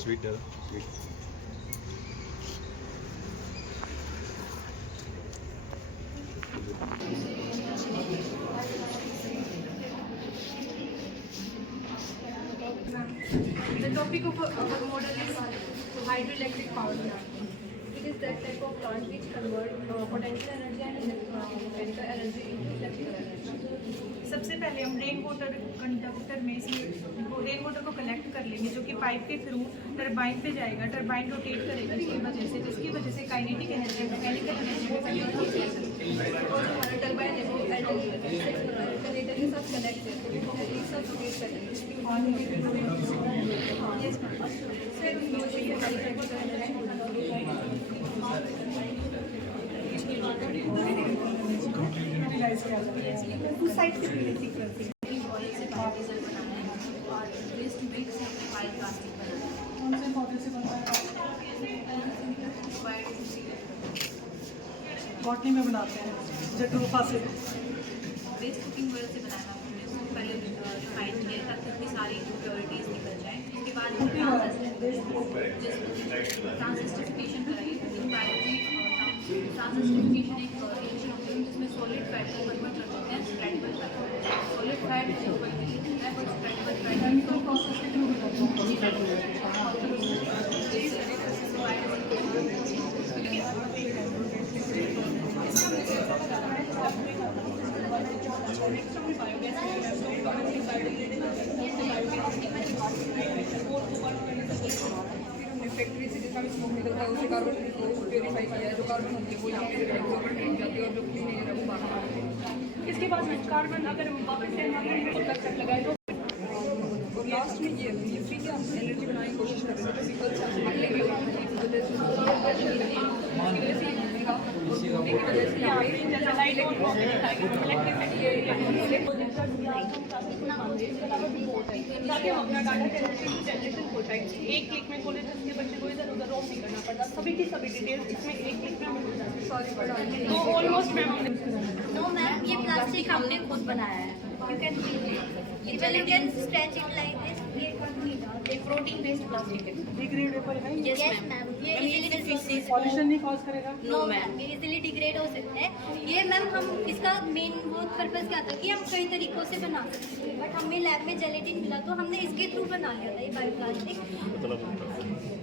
Sweet sweet The topic of our model is hydroelectric power plant. It is that type of plant which convert potential energy and mechanical energy into electrical energy. सबसे पहले हम rain water conductor में से rain water को collect कर लेंगे, जो कि पाइप के थ्रू टरबाइन पे जाएगा। टरबाइन रोटेट करेगा जिसकी वजह से काइनेटिक एनर्जी मैकेनिकल एनर्जी और हमारा टरबाइन है वो जनरेटर के साथ कनेक्ट है, तो एक साथ रोटेट करेंगे। कॉटनी में बनाते हैं जट्रोफा से वेस्ट कुकिंग ऑयल से बनाना पहले रिफाइंड किया ताकि इतनी सारी इम्प्योरिटीज निकल जाए। उसके बाद ट्रांसिस्टिफिकेशन कराइए। ट्रांसिस्टिफिकेशन एक जिसमें सॉलिड फैट को कन्वर्ट कर देते हैं स्प्रेडेबल फैट। सॉलिड फैट स्प्रेडेबल फैट को प्रोसेस के थ्रू फैक्ट्री से जितना भी स्मोक निकलता है उसे कार्बन को प्योरीफाई किया है। जो कार्बन होती है वो यहाँ पे एब्जॉर्बर ट्रेन जाती है और जो क्लीन एयर है वो बाहर आता है। इसके बाद कार्बन अगर हम वापस से तक लगाए तो और लास्ट में ये फ्री की आप एनर्जी बनाने की कोशिश कर रहे हैं। एक क्लिक में खोले तो उसके बच्चे को इधर उधर रोम नहीं करना पड़ता। सभी की सभी डिटेल्स इसमें एक क्लिक में मिल जाती है। सॉरी तो ऑलमोस्ट नो मैम, ये प्लास्टिक हमने खुद बनाया है। You can you can stretch it like this. ये प्रोटीन बेस्ड प्लास्टिक है। डिग्रेडेबल है। यस मैम, ये इजीली पॉल्यूशन नहीं कॉज करेगा। नो मैम, ये इजीली डिग्रेड हो सकता है। ये मैम हम इसका मेन वो पर्पस क्या था कि हम कई तरीकों से बना सकते हैं, बट हमें लैब में जेलेटिन मिला तो हमने इसके थ्रू बना लिया था ये बायोप्लास्टिक।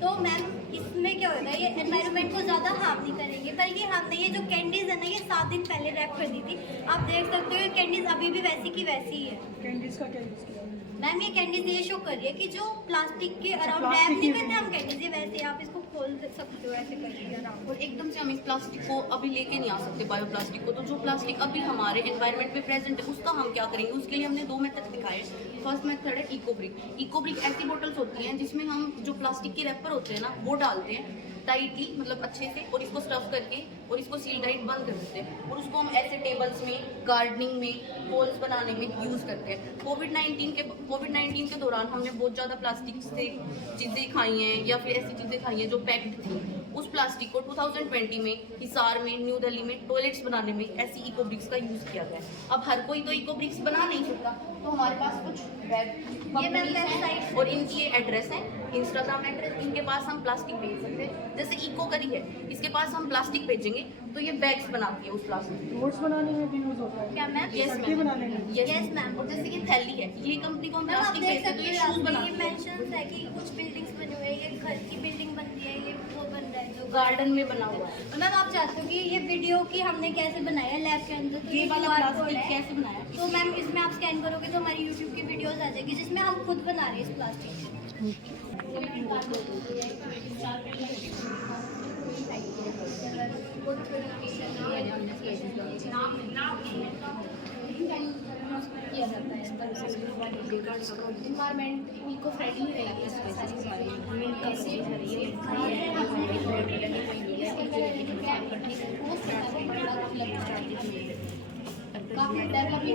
तो मैम इसमें क्या होता है, ये एनवायरनमेंट को ज़्यादा हार्म नहीं करेंगे, बल्कि हमने ये जो कैंडीज़ है ना ये 7 दिन पहले रैप कर दी थी। आप देख सकते हो ये कैंडीज़ अभी भी वैसी की वैसी ही है। कैंडीज का क्या यूज किया? मैम ये कैंडीज ये शो कर रही है कि जो प्लास्टिक के अराउंड रैप नहीं करते हम कैंडीज, ये वैसे आप इसको खोल सकते हो ऐसे करके अराउंड। और एकदम से हम इस प्लास्टिक को अभी लेके नहीं आ सकते बायोप्लास्टिक को। तो जो प्लास्टिक अभी हमारे एनवायरनमेंट में प्रेजेंट है उसका हम क्या करेंगे, उसके लिए हमने 2 मेथड दिखाए। फर्स्ट मेथड है इकोब्रिक। इकोब्रिक ऐसी बोटल्स होती हैं जिसमें हम जो प्लास्टिक के रैपर होते हैं ना वो डालते हैं टाइटली, मतलब अच्छे से, और इसको स्टफ करके और इसको सील टाइट बंद कर देते हैं और उसको हम ऐसे टेबल्स में, गार्डनिंग में, पोल्स बनाने में यूज़ करते हैं। कोविड-19 के दौरान हमने बहुत ज़्यादा प्लास्टिक से चीज़ें खाई हैं या फिर ऐसी चीज़ें खाई हैं जो पैक्ड थी। उस प्लास्टिक को 2020 में हिसार में, न्यू दिल्ली में टॉयलेट्स बनाने में ऐसी इकोब्रिक्स का यूज़ किया गया है। अब हर कोई तो इकोब्रिक्स बना नहीं सकता, तो हमारे पास कुछ वेबसाइट और इनकी एड्रेस है, इंस्टाग्राम एड्रेस, इनके पास हम प्लास्टिक भेज सकते हैं। जैसे इको करी है, इसके पास हम प्लास्टिक भेजेंगे तो ये बैग्स बनाती है उस प्लास्टिक। रोड्स बनाने में भी यूज होता है क्या मैम? सड़कें बनाने में। Yes ma'am. और जैसे ये थैली है, ये कंपनी को हम मैम आप प्लास्टिक देख भेजते हैं तो सकते ये हो शूज ये बनाती है। मेंशंस है कि कुछ बिल्डिंग्स बनी हुई है, ये घर की बिल्डिंग बनती है, ये वो बन रहा है जो गार्डन में बना हुआ है। मैम आप चाहते हो कि ये वीडियो की हमने कैसे बनाया है लैब के अंदर, तो ये वाला QR कोड प्लास्टिक है। कैसे बनाया? तो मैम इसमें आप स्कैन करोगे तो हमारी यूट्यूब की वीडियोस आ जाएगी जिसमें हम खुद बना रहे हैं इस प्लास्टिक से। किया जाता है इस पर इन्वायरमेंट इको फ्रेंडली रहेगी इस वजह से काफ़ी डेवलपमेंट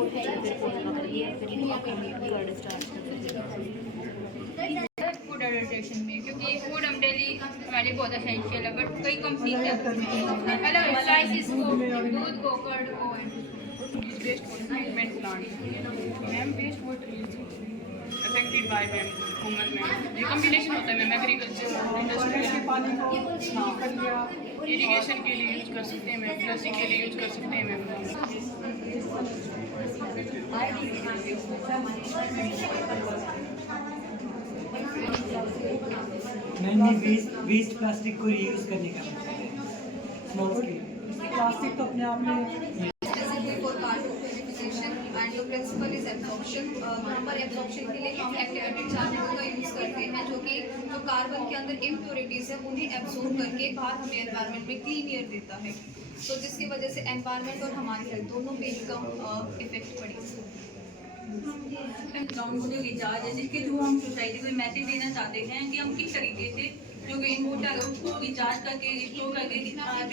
फूड एडल्ट्रेशन में, क्योंकि फूड हम डेली हमारे लिए बहुत एसेंशियल है, बट कई कंपनी क्या अलग स्लाइसिस को, दूध को, कर्ड को, waste water treatment plant, ma'am waste water affected by ma'am human में रिकम्बिनेशन होता है मैम एग्रीकल्चर टॉयलेट के पानी को साफ कर लिया। इरिगेशन के लिए यूज कर सकते हैं मैम, फ्लशिंग के लिए यूज कर सकते हैं मैम। मैंने वेस्ट प्लास्टिक को रीयूज करने का स्मॉल स्केल। प्लास्टिक तो अपने आप में for carbon purification and the principle is absorption। यहाँ पर absorption के लिए हम activated charcoal का यूज करते हैं जो कार्बन के अंदर impurities है उन्हें absorb करके बाहर हमें environment में clean air देता है, तो जिसकी वजह से environment और हमारी हेल्थ दोनों पे कम इफेक्ट पड़ेगा। ग्राउंड वाटर रिचार्ज है जिसके थ्रू हम सोसाइटी को मैसेज देना चाहते हैं कि हम किस तरीके से जो रेन वाटर है उसको रिचार्ज करके रिस्टोर करके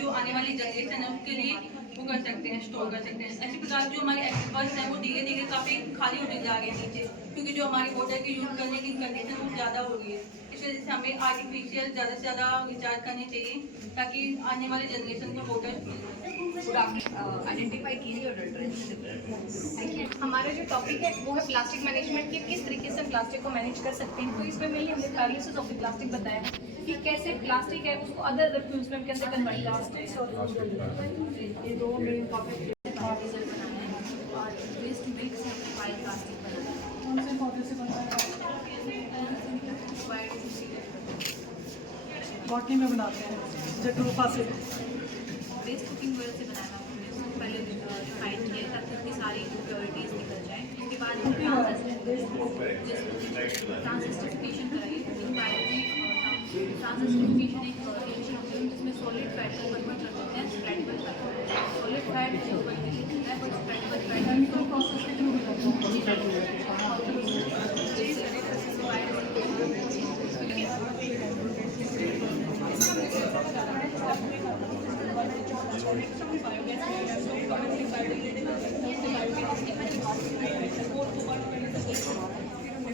जो आने वाली जनरेशन है उसके लिए वो कर सकते हैं, स्टोर कर सकते हैं। ऐसे प्रकार जो हमारे एक्टिवर्स हैं वो धीरे धीरे काफ़ी खाली होते जा रहे हैं नीचे, क्योंकि जो हमारी वाटर की यूज़ करने की कंडीशन वो ज़्यादा हो रही है। इस वजह से हमें आर्टिफिशियल ज़्यादा से ज़्यादा रिचार्ज करने चाहिए ताकि आने वाली जनरेशन को वाटर आइडेंटिफाई कीजिए और एड्रेस। हमारा जो टॉपिक है वो है प्लास्टिक मैनेजमेंट की, किस तरीके से प्लास्टिक को मैनेज कर सकते हैं। तो इसमें मेनली हमने कार्लियस ऑफ द प्लास्टिक बताया है कि कैसे प्लास्टिक है उसको अदर रिप्लेसमेंट के अंदर कन्वर्ट कर सकते हैं। ये दो मेन टॉपिक और वेस्ट मिल्क से हमने वाइट प्लास्टिक बनाया कौन से पौधे से बनता है? बॉटनी में बनाते हैं जटरूपा से। वेस्ट कुकिंग ऑयल से बनाया हमने, उसको पहले रिफाइन किया ताकि उसकी सारी इम्प्योरिटीज निकल जाए। उसके बाद ट्रांसस्टिफिकेशन कराई। उसके बाद ट्रांसस्टिफिकेशन एक रिएक्शन होती है जिसमें सॉलिड फैट को कन्वर्ट कर देते हैं स्प्रेडेबल फैट। सॉलिड फैट जो बनती है वो स्प्रेडेबल फैट प्रोसेस के थ्रू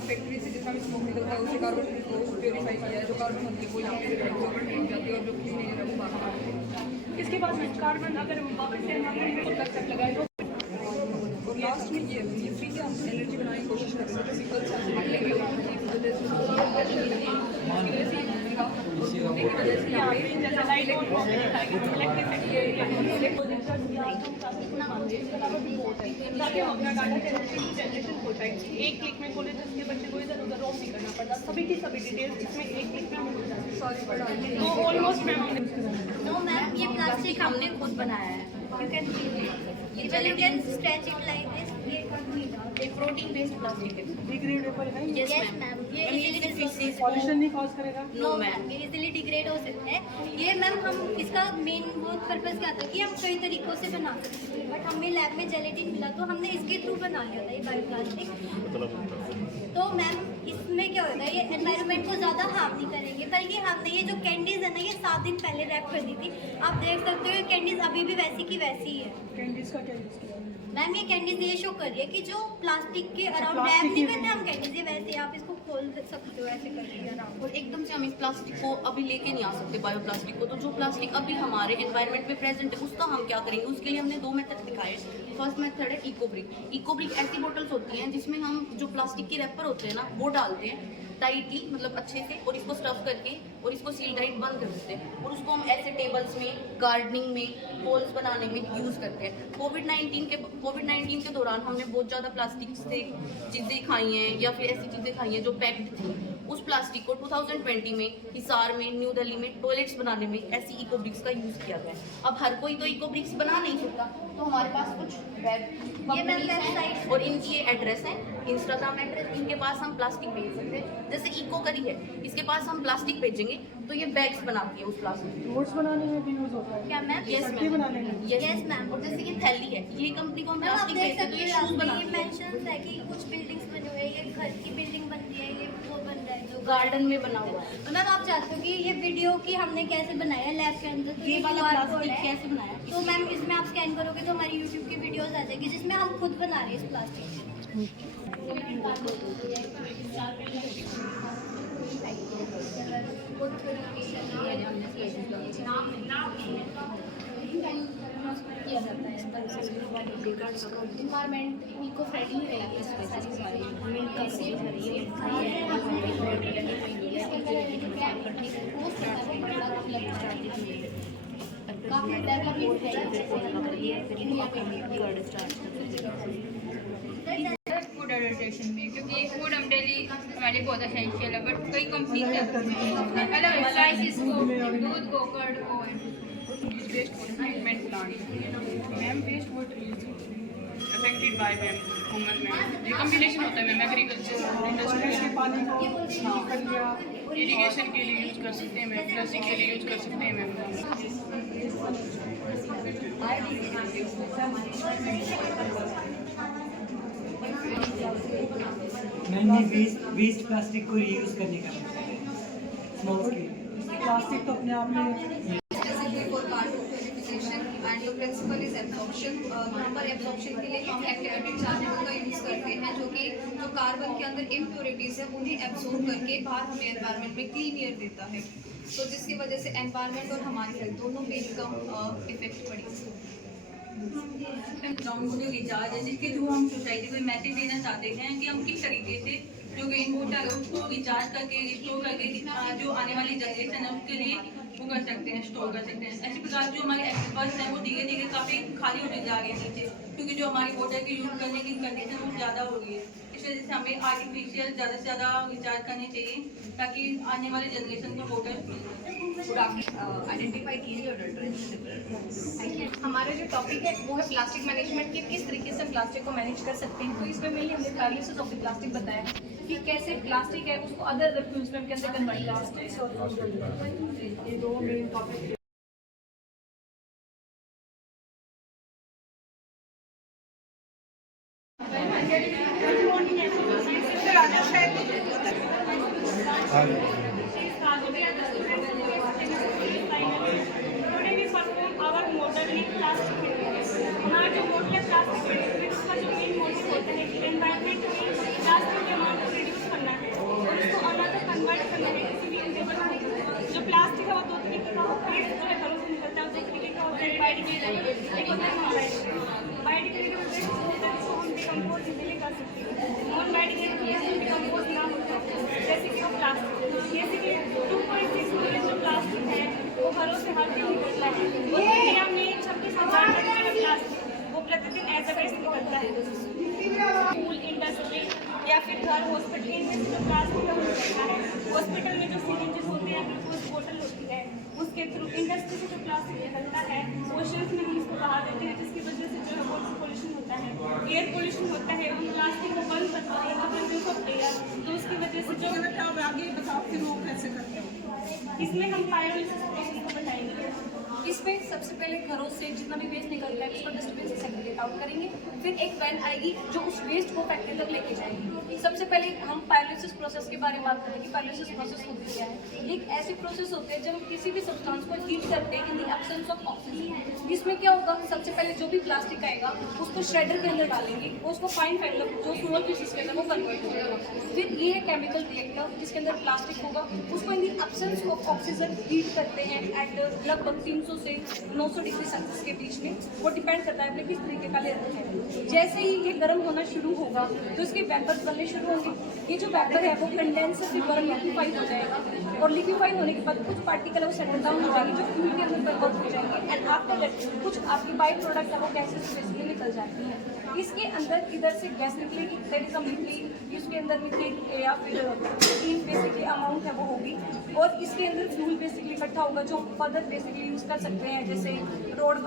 फैक्ट्री से जितना भी स्मोक निकलता है उसे कार्बन को प्योरीफाई किया है, जो कार्बन होती है वो यहाँ पे गवर्नमेंट मिल जाती है और जो क्लीन एयर है वो बाहर आती है। इसके बाद कार्बन अगर वापस से एनवायरमेंट को तक लगाए तो और लास्ट में ये फ्री से हम एनर्जी बनाने की कोशिश कर रहे हैं, सिंपल से हम लेके उसकी वजह से यहाँ पे जैसे लाइट और ताकि हम अपना डाटा जनरेशन हो जाए। एक क्लिक में कॉलेजेस के बच्चे को इधर उधर रोम नहीं करना पड़ता, सभी की सभी डिटेल्स इसमें एक क्लिक में मिल जाती है। तो ऑलमोस्ट मैम हमने नो मैम ये प्लास्टिक हमने खुद बनाया है। यू कैन सी ये can stretch it like this. ये एक प्रोटीन बेस्ड प्लास्टिक है। डिग्रेडेबल है, यस मैम ये इजीली पॉल्यूशन नहीं कॉज करेगा। नो मैम ये इजीली डिग्रेड हो सकता है। ये मैम हम इसका मेन वो पर्पस क्या था कि हम कई तरीकों से बना सकते हैं, बट हमें लैब में जेलेटिन मिला तो हमने इसके थ्रू बना लिया था ये बायोप्लास्टिक। तो मैम इसमें क्या होता है ये एनवायरनमेंट को ज़्यादा हार्म नहीं करेंगे, बल्कि हमने ये जो कैंडीज़ है ना ये 7 दिन पहले रैप कर दी थी। आप देख सकते हो ये कैंडीज़ अभी भी वैसी की वैसी ही है। कैंडीज का क्या यूज़ किया? मैम ये कैंडीज ये शो कर रही है कि जो प्लास्टिक के अराउंड प्लास्टिक रैप नहीं की- करते हम कैंडीज ये वैसे आप इसको खोल सकते हो ऐसे करके अराउंड। और एकदम से हम इस प्लास्टिक को अभी लेके नहीं आ सकते बायोप्लास्टिक को, तो जो प्लास्टिक अभी हमारे एनवायरनमेंट में प्रेजेंट है उसका हम क्या करेंगे। उसके लिए हमने 2 मेथड दिखाए। फर्स्ट मेथड है इको ब्रिक। इको ब्रिक ऐसी बोटल्स होती हैं जिसमें हम जो प्लास्टिक के रैपर होते हैं ना वो डालते हैं टाइटली, मतलब अच्छे से, और इसको स्टफ करके और इसको सील टाइट बंद कर देते हैं और उसको हम ऐसे टेबल्स में, गार्डनिंग में, पोल्स बनाने में यूज़ करते हैं। कोविड-19 के दौरान हमने बहुत ज़्यादा प्लास्टिक से चीज़ें खाई हैं या फिर ऐसी चीज़ें खाई हैं जो पैक्ड थी। उस प्लास्टिक को 2020 में हिसार में, न्यू दिल्ली में टॉयलेट्स बनाने में ऐसी इको ब्रिक्स का यूज़ किया गया है। अब हर कोई तो इको ब्रिक्स बना नहीं सकता, तो हमारे पास कुछ वेब कंपनीज हैं और इनकी ये एड्रेस है, इंस्टाग्राम एड्रेस, इनके पास हम प्लास्टिक भेज सकते हैं। जैसे इको करी है, इसके पास हम प्लास्टिक भेजेंगे तो ये बैग्स बनाती है उस प्लास्टिक। रोड्स बनाने में भी यूज़ होता है। क्या मैम? यस सब्जी बनाने में। Yes ma'am. और जैसे कि थैली है, ये कंपनी को हम मैम आप प्लास्टिक देख भेजते हैं तो सकते ये हो शूज ये बनाती है। मेंशन है कि कुछ बिल्डिंग्स बनी हुई है, ये घर की बिल्डिंग बन रही है, ये वो बन रहा है जो गार्डन में बना हुआ है। तो मैम आप चाहते हो कि ये वीडियो की हमने कैसे बनाया लैब के अंदर, तो ये वाला QR प्लास्टिक कोड है। कैसे बनाया? तो मैम इसमें आप स्कैन करोगे तो हमारी यूट्यूब की वीडियोस आ जाएगी जिसमें हम खुद बना रहे हैं इस प्लास्टिक से। किया जाता है इन्वायरमेंट इको फ्रेंडली रहेगी इस वजह से हमारी मेन कंपनी काफ़ी डेवलपमेंट फूड एडल्ट्रेशन में, क्योंकि फूड हम डेली हमारे लिए बहुत असेंशियल है, बट कई कंपनी अलग स्लाइसिस को दूध को कर्ड को waste water treatment plant ma'am, waste water affected by ma'am human ma'am, ये कम्बिनेशन होता है मैम एग्रीकल्चर इंडस्ट्री इरिगेशन के लिए यूज कर सकते हैं मैम, फ्लशिंग के लिए यूज कर सकते हैं मैम। मैंने वेस्ट प्लास्टिक को रीयूज करने का मतलब है स्मॉल स्केल। प्लास्टिक तो अपने आप में and the principle is absorption. यहाँ पर एब्जॉर्प्शन के लिए हम एक्टिवेटेड चार्जेबल का यूज़ करते हैं, जो कि जो कार्बन के अंदर इम्प्योरिटीज़ है उन्हें एब्जॉर्ब करके बाहर हमें एनवायरनमेंट में क्लीन एयर देता है, तो जिसकी वजह से एनवायरनमेंट और हमारी हेल्थ दोनों पे कम इफेक्ट पड़ी। ग्राउंड वाटर रिचार्ज है, जिसके थ्रू हम सोसाइटी को मैसेज देना चाहते हैं कि हम किस तरीके से जो रेन वाटर है उसको रिचार्ज करके रिस्टोर करके जो आने वाली जनरेशन है उसके लिए वो कर सकते हैं, स्टोर कर सकते हैं। ऐसे प्रकार जो हमारे एक्टिवर्स हैं वो धीरे धीरे काफ़ी खाली होते जा रहे हैं नीचे, क्योंकि जो हमारी वाटर की यूज़ करने की कंडीशन वो ज़्यादा हो रही है। इस वजह से हमें आर्टिफिशियल ज़्यादा से ज़्यादा रिचार्ज करने चाहिए ताकि आने वाली जनरेशन को वाटर आइडेंटिफाई कीजिए हमारा जो टॉपिक है वो है प्लास्टिक मैनेजमेंट की, किस तरीके से प्लास्टिक को मैनेज कर सकते हैं। तो इसमें मेनली हमने यूजेस ऑफ द प्लास्टिक बताया कि कैसे प्लास्टिक है उसको अदर रिफ्यूज में कैसे कन्वर्ट कर सकते हैं। हमारा जो मोटिव प्लास्टिक उसका जो मेन मोटिव होता है कि एनवायरनमेंट में प्लास्टिक के अमाउंट को रिड्यूस करना है और उसको अनदर कन्वर्ट करना है किसी भी इंटेबल में। जो प्लास्टिक है वो दो तरीके का होता है, जो है घरों से निकलता है, दो तरीके का होता है बायोडिग्रेडेबल, एक होता है नॉन बायोडिग्रेडेबल। बायोडिग्रेडेबल जिसको हम डिकम्पोज इजीली कर सकते हैं, नॉन बायोडिग्रेडेबल डिकम्पोज ना होता है जैसे कि वो प्लास्टिक। जैसे कि 2.6 मिलियन जो प्लास्टिक है वो घरों से हर दिन निकलता है, और इंडिया में 26,000 टन प्लास्टिक वो प्रतिदिन एज अ वेस्ट निकलता है। स्कूल, इंडस्ट्री या फिर घर, हॉस्पिटल, इनमें से जो प्लास्टिक का यूज करता है, हॉस्पिटल में जो सिरिंजेस होते हैं, ग्लूकोज बोतल होती है, उसके थ्रू इंडस्ट्री से जो प्लास्टिक निकलता है ओशंस में हम इसको बहा देते हैं, जिसकी वजह से जो है पोल्यूशन होता है, एयर पोल्यूशन होता है। हम प्लास्टिक को बंद करते हैं तो उसकी वजह से जो आगे बताओ फिर वो कैसे करते हैं। इसमें हम पायरोलिसिस प्रोसेस को बताएंगे। इसमें सबसे पहले घरों से जितना भी वेस्ट निकलता है उसको डस्टबिन से सेग्रीगेट आउट करेंगे, फिर एक वैन आएगी जो उस वेस्ट को फैक्ट्री तक लेके जाएगी। सबसे पहले हम पायरोलिसिस प्रोसेस के बारे में बात करेंगे। पायरोलिसिस प्रोसेस होती क्या है? एक ऐसी प्रोसेस होती है जब हम किसी भी सब्सटेंस को हीट करते हैं in the absence of oxygen. इसमें क्या होगा, सबसे पहले जो भी प्लास्टिक आएगा उसको श्रेडर के अंदर डालेंगे, उसको फाइन फाइबर जो स्मॉल पीसेस के अंदर वो कन्वर्ट हो जाएगा। फिर ये है केमिकल रिएक्टर जिसके अंदर प्लास्टिक होगा, उसको in the absence of oxygen heat करते हैं एट लगभग 300 से 900 डिग्री सेल्सियस के बीच में। वो डिपेंड करता है अपने किस तरीके का लेयर है। जैसे ही ये गर्म होना शुरू होगा तो इसके वेपर्स बनने शुरू होंगे। ये जो वेपर है वो कंडेंसर से गर्म लिक्विफाई हो जाएगा, और लिक्विफाई होने के बाद कुछ पार्टिकल है वो सेटल डाउन हो जाएंगे जो फ्यूल के अंदर कन्वर्ट हो जाएंगे, एंड आफ्टर दैट कुछ आपकी बाई प्रोडक्ट है वो गैसेस बेसिकली निकल जाती है। इसके अंदर इधर से गैस निकलेगी, दैट इज अ मीथेन। इसके अंदर मीथेन या फिर मीथेन बेसिकली अमाउंट है वो होगी, और इसके अंदर फ्यूल बेसिकली इकट्ठा होगा जो फर्दर बेसिकली यूज़ कर सकते हैं। जैसे रोड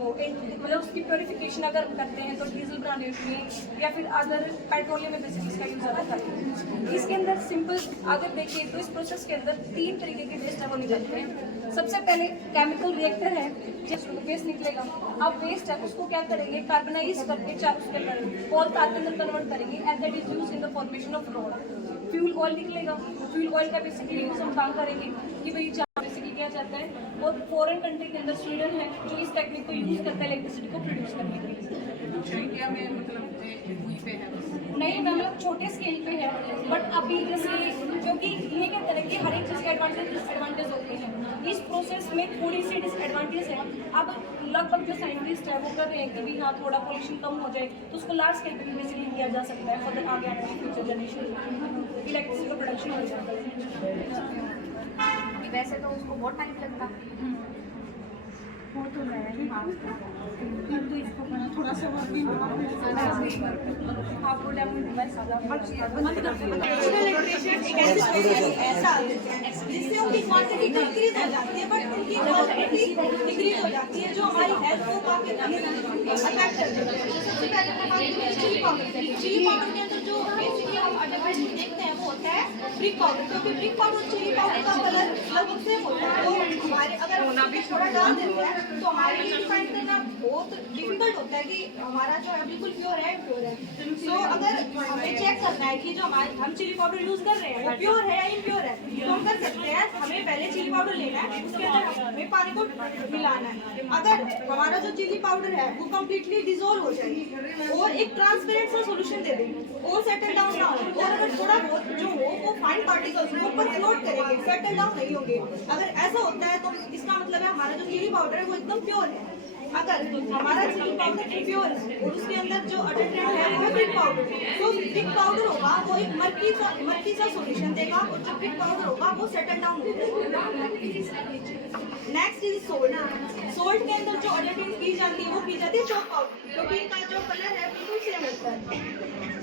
वो मतलब उसकी प्योरीफिकेशन अगर करते हैं तो डीजल बनाने में या फिर अदर पेट्रोलियम में बेसिकली इसका यूज़ ज़्यादा करते हैं। इसके अंदर सिंपल अगर देखिए तो इस प्रोसेस के अंदर 3 तरीके के वेस्ट है वो निकलते हैं। सबसे पहले केमिकल रिएक्टर है जिसमें वेस्ट निकलेगा। अब वेस्ट है उसको क्या करेंगे, कार्बनाइज करके उसके अंदर पॉल तार के अंदर कन्वर्ट करेंगे, and that is use in the formation of road. Fuel oil निकलेगा, फ्यूल ऑयल का बेसिकली यूज हम काम करेंगे कि भाई जहाँ बेसिकली किया जाता है, और फॉरेन कंट्री के अंदर स्वीडन है जो इस टेक्निक को यूज करता है इलेक्ट्रिसिटी को प्रोड्यूस करने के लिए। इंडिया में मतलब वहीं पे है नहीं मतलब छोटे स्केल पे है, बट अभी जैसे क्योंकि ये कहते हैं कि हर एक चीज़ के एडवांटेज डिसएडवांटेज होते हैं, इस प्रोसेस में थोड़ी सी डिसएडवांटेज है। अब लगभग जो साइंटिस्ट है वो कर रहे हैं कि भी हाँ थोड़ा पोल्यूशन कम हो जाए तो उसको लार्ज स्केल पे बेसिकली किया जा सकता है, फर्दर आगे आने वाली फ्यूचर जनरेशन इलेक्ट्रिसिटी का प्रोडक्शन हो जाएगा। वैसे तो उसको बहुत टाइम लगता है। वो तो है तो इसको थोड़ा सा वर्क भी आपको ऐसा जिससे उनकी क्वांटिटी इंक्रीज हो जाती है, बट उनकी क्वांटिटी डिक्रीज हो जाती है, जो हमारी हेल्थ को काफी अफेक्ट करती है। सबसे पहले हम चिली पाउडर, चिली पाउडर के अंदर जो बेसिकली हम एडवर्टाइजमेंट देखते हैं वो होता है ब्रिक पाउडर, क्योंकि ब्रिक पाउडर चिली पाउडर का कलर लगभग सेम होता है। तो हमारे अगर थोड़ा डाल देते हैं तो हमारे लिए डिफाइन करना बहुत डिफिकल्ट होता है कि हमारा जो है बिल्कुल प्योर है इम्प्योर है। तो अगर हमें चेक करना है कि जो हम चिली पाउडर यूज कर रहे हैं वो प्योर है या इम्प्योर है, तो हम कर सकते हैं। हमें पहले चिली पाउडर लेना है, उसके अंदर हमें पानी को मिलाना है। अगर हमारा जो चिली पाउडर है वो कम्प्लीटली डिजोल्व हो जाए और एक ट्रांसपेरेंट सा सोल्यूशन दे दें और सेटल डाउन ना हो, और अगर थोड़ा बहुत जो हो वो फाइन पार्टिकल्स ऊपर फ्लोट करेंगे, सेटल डाउन नहीं होंगे। अगर ऐसा होता है तो इसका मतलब है हमारा जो चिली पाउडर है वो एकदम प्योर है। अगर हमारा चिली पाउडर प्योर है और उसके अंदर जो अडल्ट्रेंट है वो ब्रिक पाउडर, तो ब्रिक पाउडर होगा वो एक मर्की सा सॉल्यूशन देगा, और जो ब्रिक पाउडर होगा वो सेटल डाउन होगा। Next is salt. सोल्ट के अंदर जो अडल्ट्रेंट की जाती है वो की जाती है चॉक पाउडर, क्योंकि इनका जो कलर है बिल्कुल सेम होता है।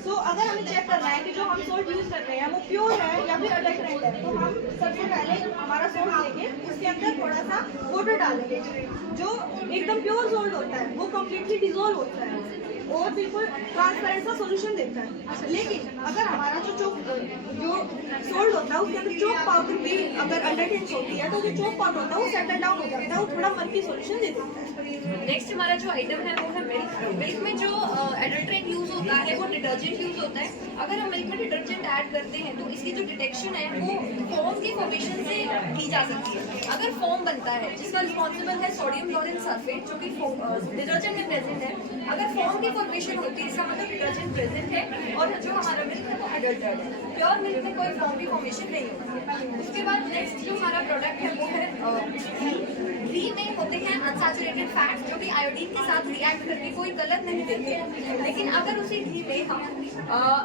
तो अगर हमें चेक करना है कि जो हम सोल्ट यूज कर रहे हैं वो प्योर है या फिर अडल्ट्रेंट है, तो हम सबसे पहले हमारा सोल्ट लेंगे, उसके अंदर थोड़ा सा वाटर डालेंगे। जो एकदम प्योर सोल्ट होता है वो कम्प्लीटली डिजोल्व होता है और बिल्कुल ट्रांसपेरेंट सा सोल्यूशन देता है। लेकिन अगर हमारा जो सोल्ट होता है उसके अंदर चॉक पाउडर भी अगर अडल्ट्रेंट होती है तो जो चॉक पाउडर होता है वो सेटल डाउन हो जाता है, वो थोड़ा मर्की सोल्यूशन दे देता है। नेक्स्ट हमारा जो आइटम है वो है मिल्क। मिल्क में जो एडल्ट्रेंट यूज होता है वो डिटर्जेंट यूज होता है। अगर हम मिल्क में डिटर्जेंट ऐड करते हैं तो इसकी जो डिटेक्शन है वो फोम की फॉर्मेशन से की जा सकती है। अगर फोम बनता है जिसका रिस्पॉन्सिबल है सोडियम क्लोरीन सल्फेट जो कि डिटर्जेंट में प्रेजेंट है, अगर फोम की फॉर्मेशन होती है इसका मतलब डिटर्जेंट प्रेजेंट है और जो हमारा मिल्क है वो अडल्ट्रेट है। प्योर मिल्क में कोई फोम की फॉर्मेशन नहीं होती है। उसके बाद नेक्स्ट जो हमारा प्रोडक्ट है वो है घी में होते हैं अनसैचुरेटेड फैट्स जो कि आयोडीन के साथ रिएक्ट करके कोई कलर नहीं देते। लेकिन अगर उसी घी में हम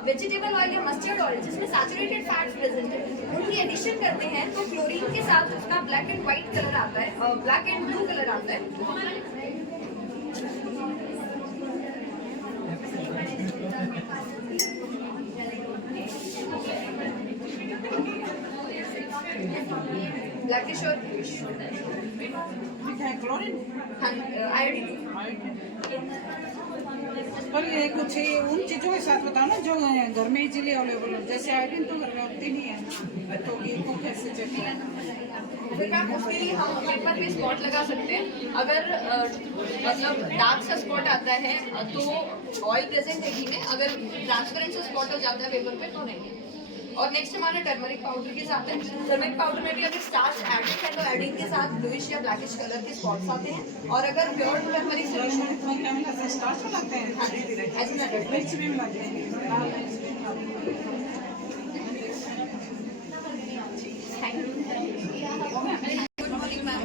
वेजिटेबल ऑयल या मस्टर्ड ऑयल जिसमें सैचुरेटेड फैट्स प्रेजेंट है उनकी एडिशन करते हैं तो क्लोरीन के साथ उसका ब्लैक एंड व्हाइट कलर आता है, ब्लैक एंड ब्लू कलर आता है। ब्लैकिश और आयोडीन। पर ये कुछ उन चीज़ों के साथ बताओ ना जो घर में इजीली अवेलेबल हो, जैसे आयोडीन तो घर में होती नहीं है, तो इनको कैसे चेक करें? फिर मैम उसके लिए हम पेपर पे स्पॉट लगा सकते हैं। अगर मतलब डार्क सा स्पॉट आता है तो ऑयल प्रेजेंट है घी में, अगर ट्रांसपेरेंट सा स्पॉट हो जाता है पेपर पे तो नहीं। और नेक्स्ट हमारा टर्मरिक पाउडर के साथ है। टर्मरिक पाउडर में भी अगर स्टार्च एडेड है तो एडिंग के साथ ब्लूइश या ब्लैकिश कलर के स्पॉट्स आते हैं। और अगर प्योर टर्मरिक सोल्यूशन स्टार्च लगाते हैं, मिर्च भी मिलाते हैं। Good morning, ma'am.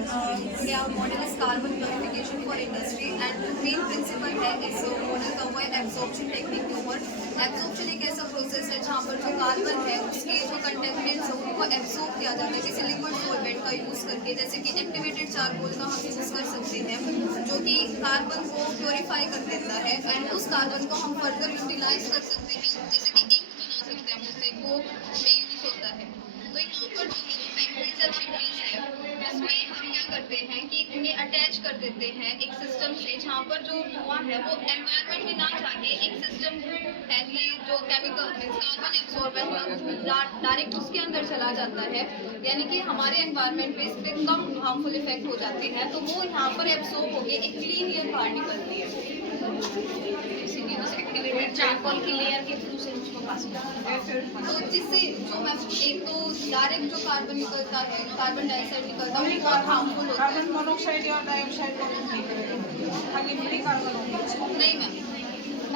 Today our model is carbon purification for industry and main principle है इस मॉडल का वो है एब्जॉर्प्शन टेक्निक के ऊपर। एब्जॉर्प्शन एक ऐसा प्रोसेस है जहाँ पर जो कार्बन है उसके जो कंटेमिनेंट्स है उनको एब्जॉर्ब किया जाता है किसी लिक्विड सॉल्वेंट का यूज़ करके, जैसे कि एक्टिवेटेड चारकोल का हम यूज़ कर सकते हैं जो कि कार्बन को प्योरीफाई कर देता है एंड उस कार्बन को हम फर्दर यूटिलाइज कर सकते हैं, जैसे कि इंक बना सकते हैं उससे, वो में यूज़ होता है। तो यहाँ पर जो फैक्ट्रीज या चिमनीज है उसमें हम क्या करते हैं कि उन्हें अटैच कर देते हैं एक सिस्टम से जहाँ पर जो धुआं है वो एनवायरनमेंट में ना जाके एक सिस्टम है कि जो केमिकल कार्बन एब्जॉर्बेंट डायरेक्ट उसके अंदर चला जाता है, यानी कि हमारे एनवायरनमेंट पे इस पर कम हार्मफुल इफेक्ट हो जाते हैं, तो वो यहाँ पर एब्जॉर्ब होकर एक क्लीन एयर बाहर निकलती है। इसीलिए बस एक्टिवेटेड चारकोल की लेयर के थ्रू से उसको पास करते हैं। तो जिससे जो मैम एक तो डायरेक्ट जो कार्बन निकलता है, कार्बन डाइऑक्साइड निकलता है, वो बहुत हार्मफुल होता है। कार्बन मोनोऑक्साइड या डाइऑक्साइड को नहीं करेगा, खाली मिली कार्बन होगी। नहीं मैम,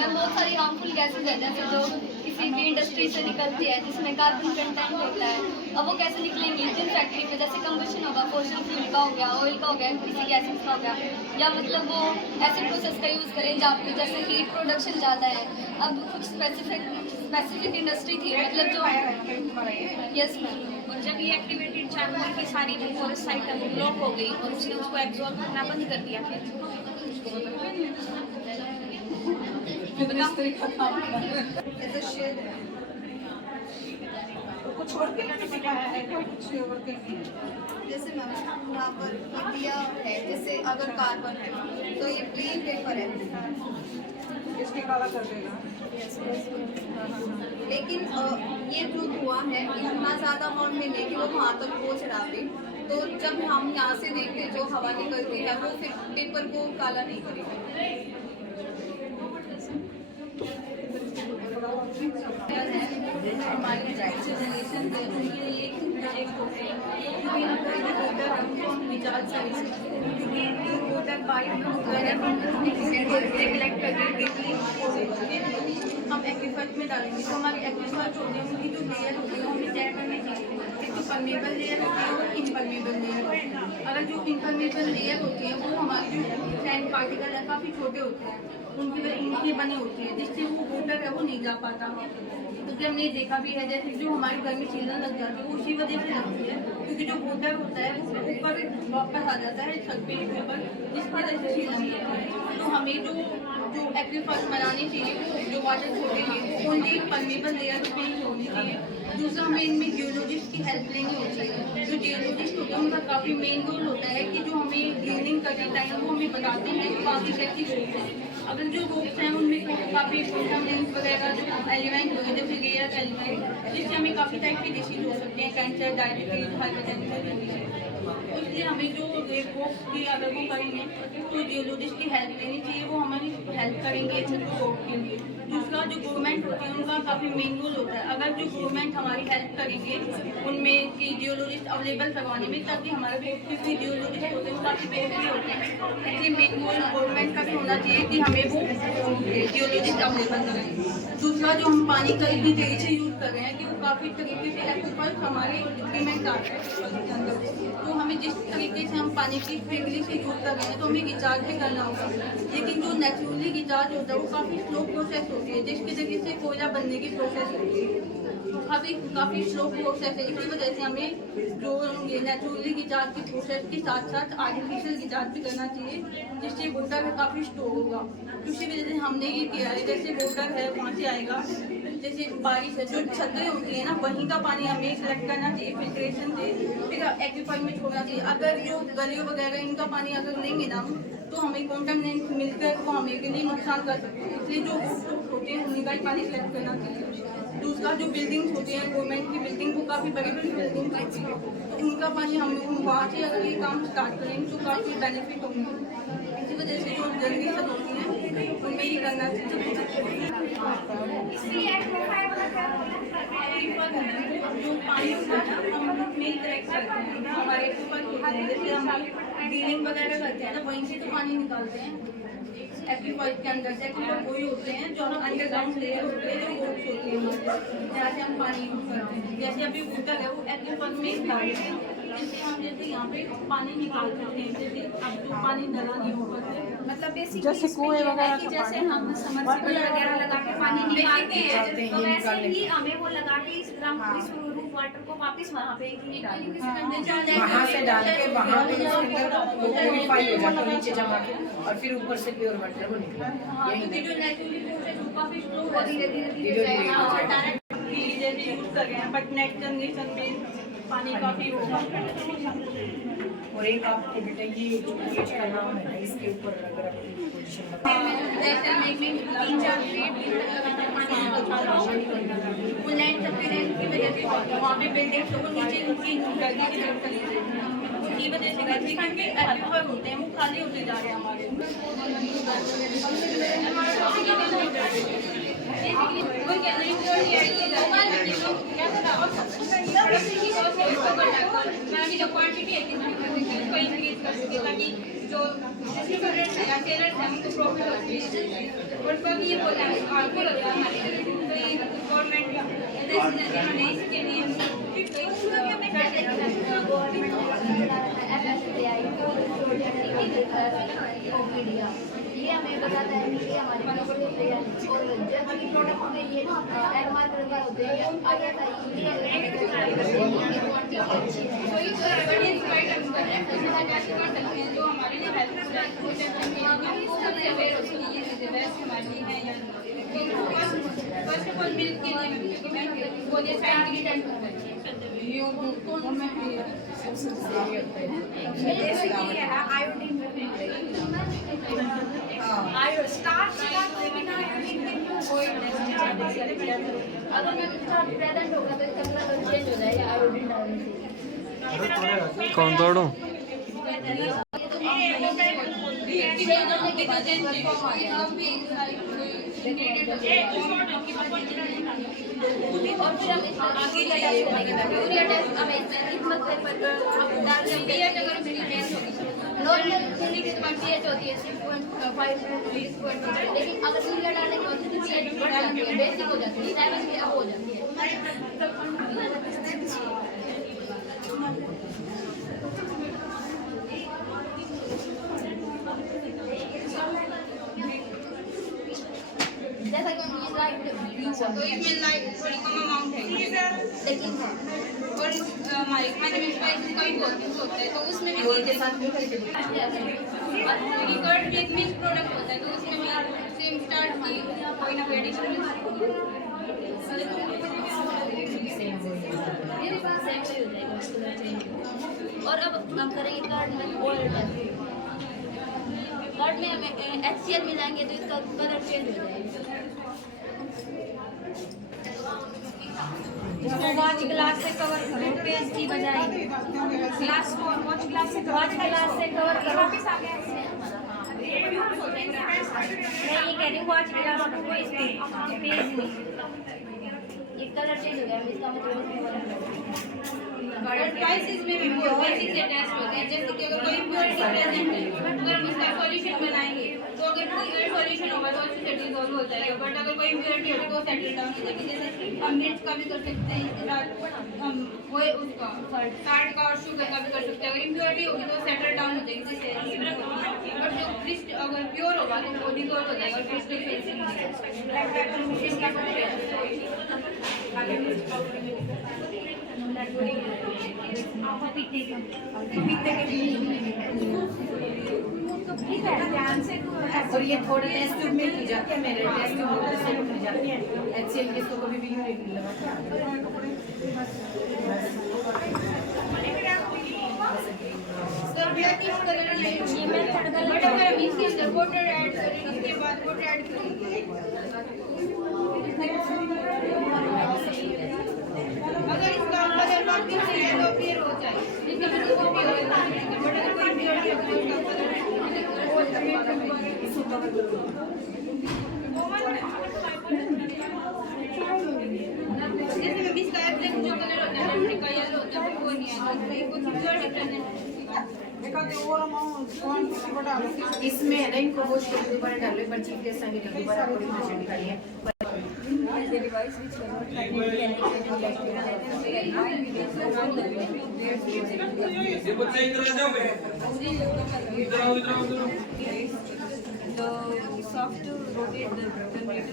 मैम बहुत सारी हार्मफुल गैसेज है जैसे जो किसी भी इंडस्ट्री से निकलती है जिसमें कार्बन कंटेंट होता है। अब वो कैसे निकलेंगी जिन फैक्ट्री में जैसे कंबशन होगा फॉसिल फ्यूल का हो गया, ऑयल का हो गया, किसी गैसेज का हो गया, या मतलब वो ऐसे प्रोसेस का यूज़ करें जहाँ पे जैसे हीट प्रोडक्शन ज़्यादा है। अब कुछ स्पेसिफिक इंडस्ट्री थी मतलब जो यस मैम। और जब ये एक्टिवेटेड जानवर की सारी फॉरेस्ट साइट ब्लॉक हो गई और उसने उसको एब्जॉर्ब करना बंद कर दिया फिर कुछ वर्किंग नहीं सिखाया है क्या? कुछ वर्किंग नहीं है। जैसे मैम यहाँ पर दिया है, जैसे अगर कार्बन है तो ये प्लेन पेपर है, इसके काला कर देगा। लेकिन ये जो धुआं है इतना ज़्यादा अमाउंट में नहीं कि वो वहाँ तक पहुँच रहा है। तो जब हम यहाँ से देखते जो हवा निकलती है वो फिर पेपर को काला नहीं करेगा। हमारी जनरेशन के लिए ये प्रोजेक्ट होते हैं क्योंकि हम विचार क्योंकि वोटर बाइक कलेक्ट करके हम एक्विफर्ट में डालेंगे तो हमारे एक्विफर्ट होते हैं उनकी जो लेयर होती है हमें चेक करनी चाहिए। एक तो परमेबल लेयर होती है और इम्परमेबल लेयर होती है। अगर जो इम्परमेबल लेयर होती है वो हमारे जो सैंड पार्टिकल है काफ़ी छोटे होते हैं, उनकी वजह इनकी बनी होती है जिससे वो वोटर है वो नहीं जा पाता। क्योंकि हमने देखा भी है जैसे जो हमारी गर्मी सीजन लग जाती है वो उसी वजह से लगती है क्योंकि जो वोटर होता है वो ऊपर वापस आ जाता है छत पे ऊपर जिसकी वजह से सीजन लगती है। तो हमें जो एक्विफर्ट बनानी चाहिए जो वाटर छोड़े हैं वो ओनली परमेबल लेयर पे ही होनी चाहिए। दूसरा हमें इनमें जियोलॉजिस्ट की हेल्प लेनी होती है। जो जियोलॉजिस्ट होते हैं उनका काफ़ी मेन रोल होता है कि जो हमें क्लीनिंग करते टाइम वो हमें बताते हैं कि बाकी कैसी रोग है। अगर जो रोग्स हैं उनमें काफ़ी विटामिन वगैरह जो एलिमेंट होते हैं जैसे रेयर एलिमेंट जिससे हमें काफ़ी टाइप की डिसीज हो सकते हैं, कैंसर, डायबिटीज, हाइपरटेंशन। इसलिए हमें जो रोग की अगर वो करेंगे तो जियोलॉजिस्ट की हेल्प लेनी चाहिए, वो हमारी हेल्प करेंगे रोग के लिए। दूसरा जो गवर्नमेंट होती है उनका काफ़ी मेन रोल होता है। अगर जो गवर्नमेंट हमारी हेल्प करेंगे उनमें कि जियोलॉजिस्ट अवेलेबल करवाने में ताकि हमारे जो जियोलॉजिस्ट होते हैं वो काफ़ी कॉस्टली होते हैं, इसलिए मेन रोल गवर्नमेंट का भी होना चाहिए कि हमें वो जियोलॉजिस्ट अवेलेबल कराएं। दूसरा जो हम पानी का इतनी देरी से यूज़ कर रहे हैं कि वो काफ़ी तरीके से एक्सपर्ट हमारे डिक्रीमेंट आ रहे हैं तो हमें जिस तरीके से हम पानी की फ्रीली से यूज़ कर रहे हैं तो हमें रिचार्ज भी करना होगा। लेकिन जो नेचुरली रिचार्ज होता है वो काफ़ी स्लो प्रोसेस होती है जिसकी जगह से कोयला बनने की प्रोसेस होती है, काफ़ी स्लो प्रोसेस है। इसी वजह से हमें जो ये नेचुरली रिचार्ज की प्रोसेस के साथ साथ आर्टिफिशियल रिचार्ज भी करना चाहिए जिससे वोटर काफ़ी स्टोर होगा। उसी वजह से हमने ये किया है जैसे वोटर है वहाँ से आएगा, जैसे बारिश है जो छतें होती है ना वहीं का पानी हमें कलेक्ट करना चाहिए फिल्ट्रेशन से, फिर एक्विफाइड में छोड़ना चाहिए। अगर जो गलियों वगैरह इनका पानी अगर लेंगे ना तो हमें कॉन्टामिनेंट मिलकर वो हमें के लिए नुकसान कर सकते हैं, इसलिए जो होते हैं उन्हीं का ही पानी कलेक्ट करना चाहिए। दूसरा जो बिल्डिंग्स होती हैं गवर्नमेंट की बिल्डिंग वो काफ़ी बड़ी बड़ी बिल्डिंग्स होती हैं तो उनका पानी हम वहाँ से अगर ये काम स्टार्ट करेंगे तो काफ़ी बेनिफिट होंगे। इसी वजह से जो जनरेशन होती है उनमें ही करना चाहिए। जो पानी होता है हम उसमें ही कलेक्ट करते हैं, हमारे ऊपर होते हैं जैसे हम डीलिंग वगैरह करते हैं ना वहीं से तो पानी निकालते हैं एक्विफाइड के अंदर से। एक्विफाइड वही होते हैं जो हम अंडरग्राउंड लेयर होते हैं जो होती है जहाँ से हम पानी यूज करते हैं। जैसे अभी वोटर है वो एक्विफाइड में डालते हैं जैसे हम जैसे यहाँ पे पानी निकाल सकते हैं, जैसे अब जो पानी डला नहीं होगा मतलब जैसे कुएं वगैरह कि जैसे हम समरसीबल वगैरह लगा के पानी निकालते हैं तो वैसे ही हमें वो लगा के इस ग्राउंड इस रूफ वाटर को वापस वहाँ पे वहाँ से डाल के वहाँ पे प्योरीफाई हो जाता है नीचे जमा के और फिर ऊपर से प्योर वाटर वो निकला। क्योंकि जो नेचुरली प्रोसेस वो काफी स्लो है, धीरे धीरे जैसे यूज कर रहे हैं बट नेक्स्ट जनरेशन में पानी काफी होगा। और एक आपको बेटा ये जो यूज करना है ना इसके ऊपर अगर अपनी पोजीशन जैसे 3-4 फीट वो लैंड सफेरेंस की वजह से वहाँ पे बिल्डिंग तो वो नीचे उनकी गर्दी की तरफ चली गई उसी वजह से गर्दी क्योंकि एक्विफर होते हैं वो खाली होते जा रहे हैं हमारे। जो क्वांटिटी है उसको इंक्रीज कर सके ताकि जो डिस्ट्रीब्यूटर्स है या सेलर्स हैं उनको प्रॉफिट हो सके। और कब ये बोला आपको लगा हमारे गवर्नमेंट हमें इसके लिए ये हमें बताता है कि हमारे पास होते हैं और जब भी प्रोडक्ट में ये एमआर वगैरह होते हैं आ जाता है जो हमारे लिए हेल्पफुल है फर्स्ट ऑफ ऑल मिल्क के लिए वो जैसा अगर मैं प्रेजेंट होगा तो इसका कलर चेंज हो जाएगा आयोडीन डालने से। कौन तोड़ू और फिर हम आगे यूरिया टेस्ट हमें इसमें हम डाल देंगे अगर चेंज होगी नॉर्मल pH होती है 6.5 6.6 लेकिन अगर यूरिया डालेंगे तो pH बढ़ जाती है बेसिक हो जाती है 7 की अब हो जाती है। जैसा कि ये लाइट ब्लू तो इसमें लाइट थोड़ी कम अमाउंट है लेकिन है और हमारे मैनेजमेंट प्राइस का भी बहुत यूज होता है तो उसमें भी के साथ भी कर्ड भी एक मिक्स प्रोडक्ट होता है तो उसमें भी सेम स्टार्ट की कोई ना कोई एडिशनल और अब हम करेंगे कार्ड में ऑयल टेस्ट। कार्ड में हमें HCl मिलाएंगे तो इसका कलर चेंज हो जाएगा। इसको वॉच ग्लास से कवर करो पेज की बजाय ग्लास को वॉच ग्लास से कवर करो। वापस आ गया मैं ये कह रही हूँ वॉच ग्लास को इसमें पेज में ये कलर चेंज हो गया इसका मतलब प्राइसेस में भी बेसिक से टेस्ट होते हैं जैसे कि अगर कोई इम्प्योरिटी प्रेजेंट है अगर हम इसका सॉल्यूशन बनाएंगे तो अगर सॉल्यूशन होगा तो उससे डिसॉल्व हो जाएगा बट अगर कोई इम्प्योरिटी होगी तो सेटल डाउन हो जाएगी। जैसे हम मिर्च का भी कर सकते हैं इसके साथ हम वो उसका साल्ट का और शुगर का भी कर सकते हैं। अगर इम्प्योरिटी होगी तो सेटल डाउन हो जाएगी जैसे और जो क्रिस्ट अगर प्योर होगा तो वो डिसॉल्व हो जाएगा और क्रिस्टल और ये थोड़ी टेस्ट ट्यूब में की जाती है मेरे टेस्ट ट्यूब से की जाती है HCl इसको कभी भी यूज नहीं अगर इसका कलर बाकी है तो फिर हो जाए जिसका मतलब वो भी होगा बट अगर कोई प्योरिटी होगी उसका जैसे में 20 का एब्रेक जो कलर होता है ना का येलो होता है वो नहीं आता तो ये कुछ प्योर डिटर्जेंट इसमें है ना इनको वॉश करके दोबारा डालो एक बार चीफ गेस्ट आएंगे तो दोबारा आपको रिप्रेजेंट करिए the device which converts the soft to rotate the conveyor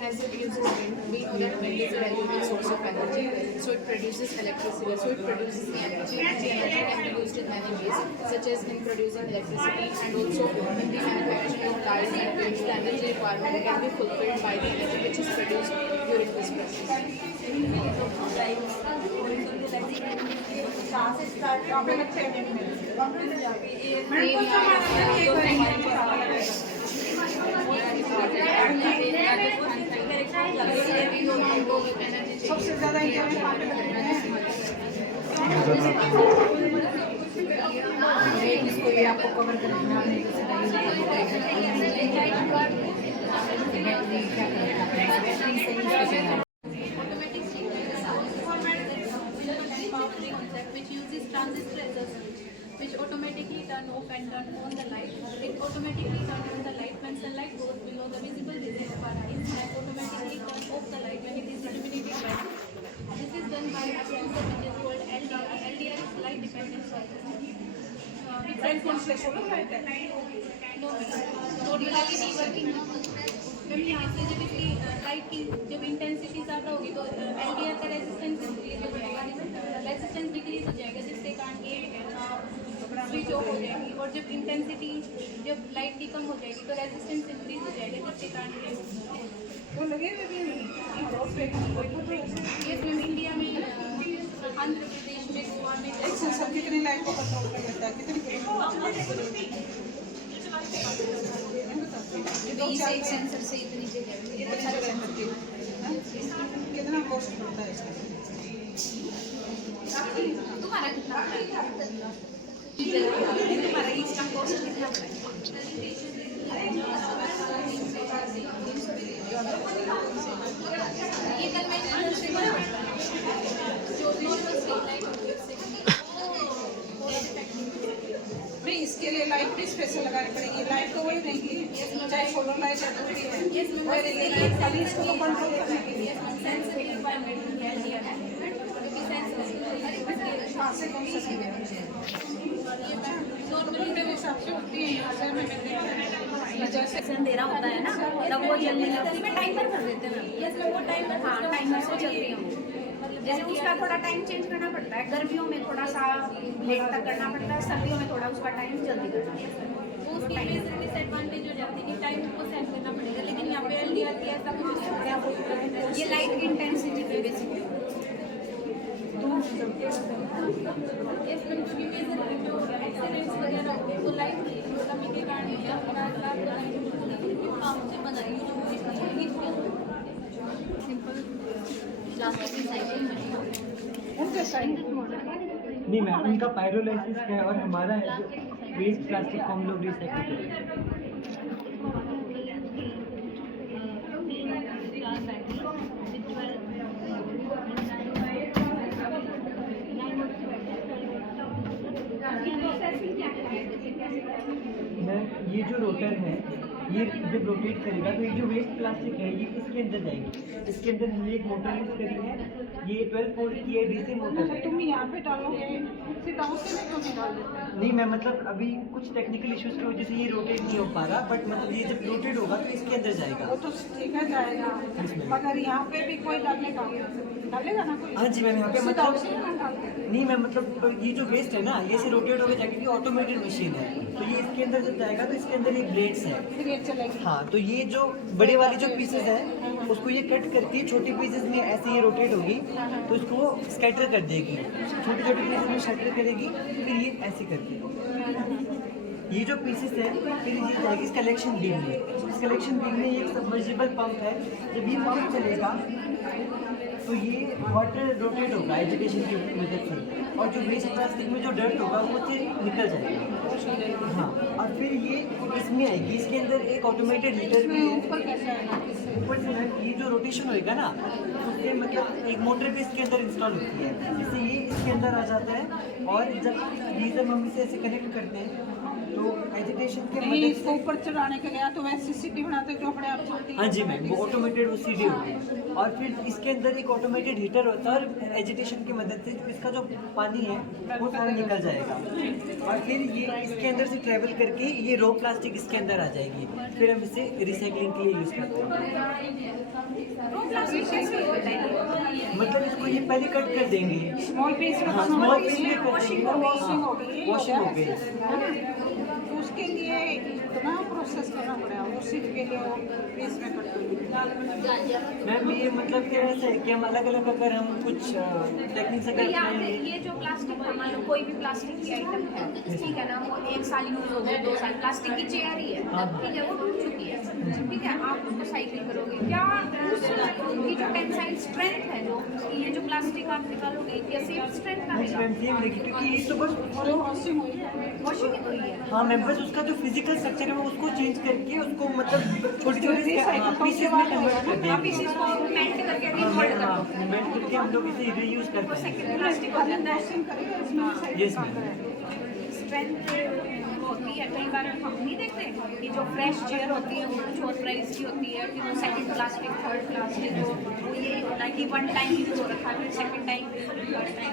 as it uses wind. That wind is a valuable source of energy, so it produces electricity. So it produces the energy. The energy can be used in many ways, such as in producing electricity and also in the manufacturing of cars and which the energy requirement can be fulfilled by the energy which is produced during this process. सबसे ज्यादा इसको भी आपको cover करना which uses transistors which automatically turn off and turn on the light. It automatically turns on the light when sunlight goes below the visible region of our eyes and automatically turns off the light when it is illuminated by it. This is done by a sensor which is called LDR. LDR is light dependent sensor. Ma'am यहाँ से जब इसकी light की जब intensity ज़्यादा होगी तो LDR का रेजिस्टेंस डिक्रीज हो जाएगा, रेजिस्टेंस डिक्रीज हो जाएगा जिसके कारण ये स्विच ऑफ हो जाएगी। और जब इंटेंसिटी जब लाइट की कम हो जाएगी तो रेजिस्टेंस इंक्रीज हो जाएगा जिसके कारण ये मैम इंडिया में आंध्र प्रदेश में गोवा में कितनी लाइट को कंट्रोल कर लेता है, कितनी एक सेंसर से इतनी जगह कितना कॉस्ट पड़ता है इसका? तुम्हारा कितना तुम्हारा इसका कॉस्ट कितना ये कन्वेंशनल से जो नॉर्मल स्ट्रीट लाइट होती है नहीं, इसके लिए लाइट भी स्पेशल लगानी पड़ेगी। लाइट तो वही रहेगी, चाहे सोलर लाइट है तो भी है, वही रहेगी। खाली इसको कंट्रोल करने के लिए कहाँ से कौन सा नॉर्मली मेरे हिसाब से होती है यहाँ से हमें मिलती है जैसे अंधेरा होता है ना तब वो जल्दी लगती है। टाइमर कर देते हैं वो टाइमर, हाँ टाइमर से जल्दी हम जैसे उसका थोड़ा टाइम चेंज करना पड़ता है। गर्मियों में थोड़ा सा लेट तक करना पड़ता है, सर्दियों में थोड़ा उसका टाइम जल्दी करना पड़ता है। तो उसकी मेजर डिसएडवांटेज हो जाती है कि टाइम को सेट करना पड़ेगा, लेकिन यहाँ पे LDR की ऐसा कुछ ये लाइट की इंटेंसिटी पे बेसिकली क्योंकि मेजर जो एक्सीडेंट्स वगैरह होते हैं वो लाइट कमी के कारण नहीं मैम, उनका पायरोलाइसिस है और हमारा है जो वेस्ट प्लास्टिक को हम लोग रिसाइकिल करें। मैम ये जो रोटर है ये जब रोटेट करेगा तो ये जो वेस्ट प्लास्टिक है ये इसके अंदर जाएगी। इसके अंदर हमने एक मोटर यूज करी है, ये 12 वोल्ट की है डीसी मोटर है। तुम यहाँ पे डालोगे सीधा उसी में क्यों निकाल देते? नहीं मैम, मतलब अभी कुछ टेक्निकल इश्यूज की वजह से ये रोटेट नहीं हो पा रहा, बट मतलब ये जब रोटेट होगा तो इसके अंदर जाएगा। वो तो ठीक है जाएगा, मगर यहाँ पे भी कोई डालने का डालेगा ना कोई? हाँ जी मैम, यहाँ पे मतलब नहीं मैम, मतलब ये जो वेस्ट है ना ये से रोटेट होकर जाएगी, ऑटोमेटेड मशीन है तो ये इसके अंदर जब जाएगा तो इसके अंदर एक ब्लेड्स है। हाँ, तो ये जो बड़े वाली जो पीसेस है उसको ये कट करके छोटी पीसेस में ऐसे ये रोटेट होगी तो इसको स्कैटर कर देगी, छोटे छोटे पीसेस में स्कैटर करेगी, फिर ये ऐसे करके ये जो पीसेस है फिर ये जाएगी इस कलेक्शन बीम में। इस कलेक्शन बीम में एक सबमर्सिबल पंप है, जब ये पंप चलेगा तो ये वाटर रोटेट होगा एजुकेशन की मदद से, और जो वेस्ट प्लास्टिक में जो डर्ट होगा वो से निकल जाएगा। हाँ, और फिर ये इसमें आएगी, इसके अंदर एक ऑटोमेटेड हीटर भी है। ऊपर से मैम ये जो रोटेशन होएगा ना उससे मतलब एक मोटर भी इसके अंदर इंस्टॉल होती है, जिससे ये इसके अंदर आ जाता है। और जब गीजर हम इसे ऐसे कनेक्ट करते हैं तो एजुकेशन के नहीं, इसको ऊपर चढ़ाने के गया तो वैसे सीटी बनाते जो अपने आप चलती है। हाँ जी मैम, वो ऑटोमेटेड वो सीडी होगी, और फिर इसके अंदर एक ऑटोमेटेड हीटर होता है और एजिटेशन की मदद से इसका जो पानी है वो सारा निकल जाएगा, और फिर ये इसके अंदर से ट्रैवल करके ये रॉ प्लास्टिक इसके अंदर आ जाएगी, फिर हम इसे रिसाइकलिंग के लिए यूज़ करते हैं। मतलब इसको ये पहले कट कर देंगे स्मॉल पीस में, हाँ, स्मॉल पीस में वॉशिंग हो गई। तो उसके लिए इतना प्रोसेस करना पड़ेगा, उसी के लिए वो पीस में कट करेंगे। मैम ये मतलब क्या ऐसा है कि हम अलग अलग अगर हम कुछ टेक्निक से करते हैं। ये जो प्लास्टिक मान लो कोई भी प्लास्टिक की आइटम है, ठीक है ना, वो 1 साल यूज हो गई, 2 साल, प्लास्टिक की चेयर ही है, ठीक है, वो टूट चुकी है, ठीक है, आप उसको साइकिल करोगे, क्या उसकी जो टेंसाइल स्ट्रेंथ है, जो ये जो प्लास्टिक आप निकालोगे, क्या सेम स्ट्रेंथ का क्योंकि ये तो बस वॉशिंग ही तो ही है। हाँ मैम, बस उसका जो फिजिकल स्ट्रक्चर है वो उसको चेंज करके उसको मतलब छोटी छोटी पीसेस में कन्वर्ट कर देंगे। आप इसी को मेल्ट करके मेल्ट करके हम लोग इसे रीयूज करते हैं। प्लास्टिक हो जाता है। Yes ma'am. स्ट्रेंथ होती भी है, कई बार हम नहीं देखते कि जो फ्रेश चेयर होती है वो कुछ और प्राइस की होती है, कि वो सेकंड प्लास्टिक थर्ड प्लास्टिक वो यही होता है कि वन टाइम यूज हो रखा है, फिर सेकंड टाइम थर्ड टाइम।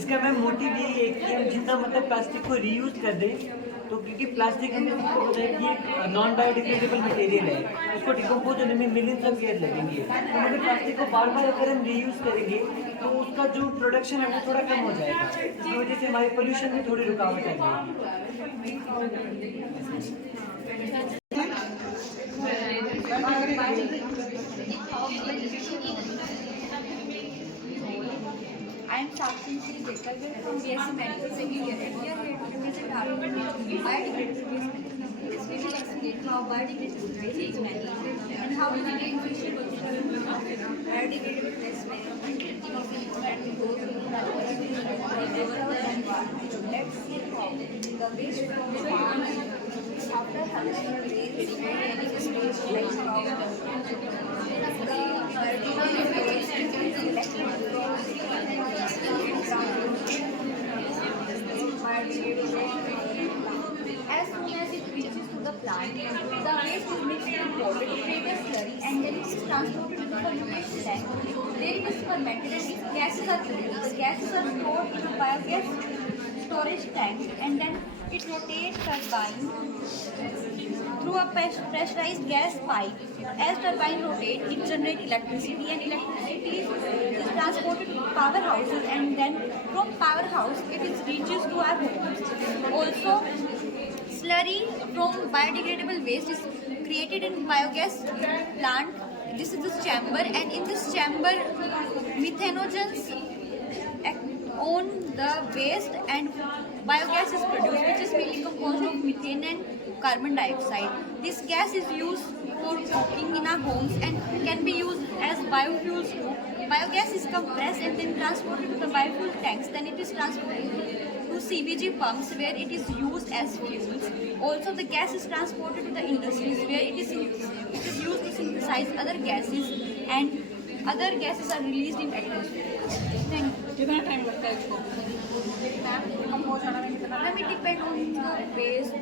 इसका मैम मोटिव ये है कि हम जितना मतलब प्लास्टिक को रीयूज कर दें, तो क्योंकि प्लास्टिक हमें सबको पता है कि एक नॉन बायोडिग्रेडेबल मटेरियल है, उसको डिकम्पोज होने में मिलियंस ऑफ ईयर लगेंगे। तो मतलब प्लास्टिक को बार बार अगर हम रीयूज करेंगे तो उसका जो प्रोडक्शन है वो थोड़ा कम हो जाएगा, जिसकी वजह से हमारे पोल्यूशन में थोड़ी रुकावट आएगी। I am Sakshi Dekar from BSc Medical second year, and we are here to visit our biodegradable waste. This video will explain how biodegradable waste is managed and how we can efficiently biodegradable waste management and go through Let's see how the waste from farm after harvesting waste and waste like biodegradable waste is collected as soon as it reaches to the plant, the waste is mixed with water to create a slurry and then it is transported to the fermentation tank. There it is fermented and gases are released. Gases are stored in a biogas storage tank and then it rotates turbine through a pressurized gas pipe. As turbine rotates, it generates electricity and electricity is transported to powerhouses and then from powerhouse it is reaches to our homes. Also, slurry from biodegradable waste is created in biogas plant. This is this chamber and in this chamber methanogens own the waste and biogas is produced, which is mainly composed of methane and carbon dioxide. This gas is used for cooking in our homes and can be used as biofuels too. Biogas is compressed and then transported to the biofuel tanks. Then it is transported to CBG pumps where it is used as fuels. Also, the gas is transported to the industries where it is used to synthesize other gases and other gases are released in atmosphere. Thank you. कितना time लगता है इसको? Ma'am, it depends on the waste.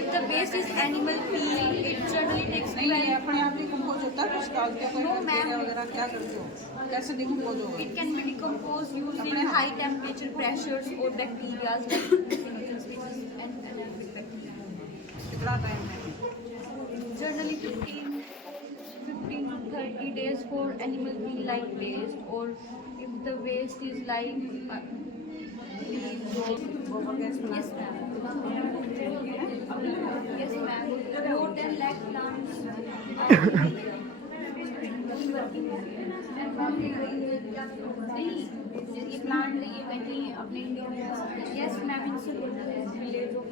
If the waste is animal pee, it generally takes नहीं अपने आप decompose होता है, कुछ डालते हो No, ma'am. वगैरह क्या करते हो? कैसे डिकम्पोज होगा? It can be decomposed using high temperature pressures or bacteria like pathogen species and anaerobic bacteria. कितना टाइम है? Generally 15 to 30 days for animal pee like waste, or if the waste is like leaves or yes ma'am. Yes ma'am. Goat and leg plants. ये plant ये कहीं अपने India में Yes ma'am, in Sukhna village of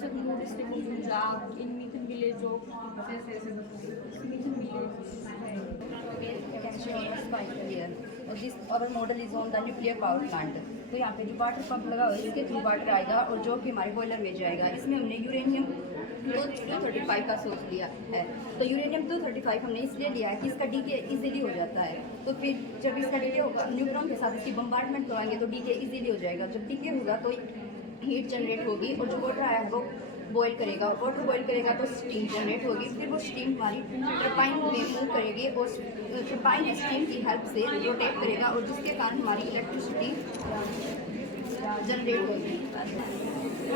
Sukhna district of Punjab, in Mithan village of Mithan village. और this our model is on the nuclear power plant. तो यहाँ पे जो वाटर पंप लगा हुआ है इसके थ्रू वाटर आएगा और जो कि हमारे बॉयलर में जाएगा। इसमें हमने यूरेनियम 235 का सोर्स लिया है। तो यूरेनियम 235 हमने इसलिए लिया है कि इसका डीके इजीली हो जाता है। तो फिर जब इसका डीके होगा न्यूट्रॉन के साथ इसकी बम्बार्डमेंट करवाएंगे तो डीके इजीली हो जाएगा। जब डीके होगा तो हीट जनरेट होगी और जो वाटर आया है वो बॉयल करेगा। वाटर बॉयल करेगा तो स्टीम जनरेट होगी। फिर वो स्टीम हमारी टरबाइन में मूव करेगी और टरबाइन स्टीम की हेल्प से रोटेट करेगा और जिसके कारण हमारी इलेक्ट्रिसिटी जनरेट होगी।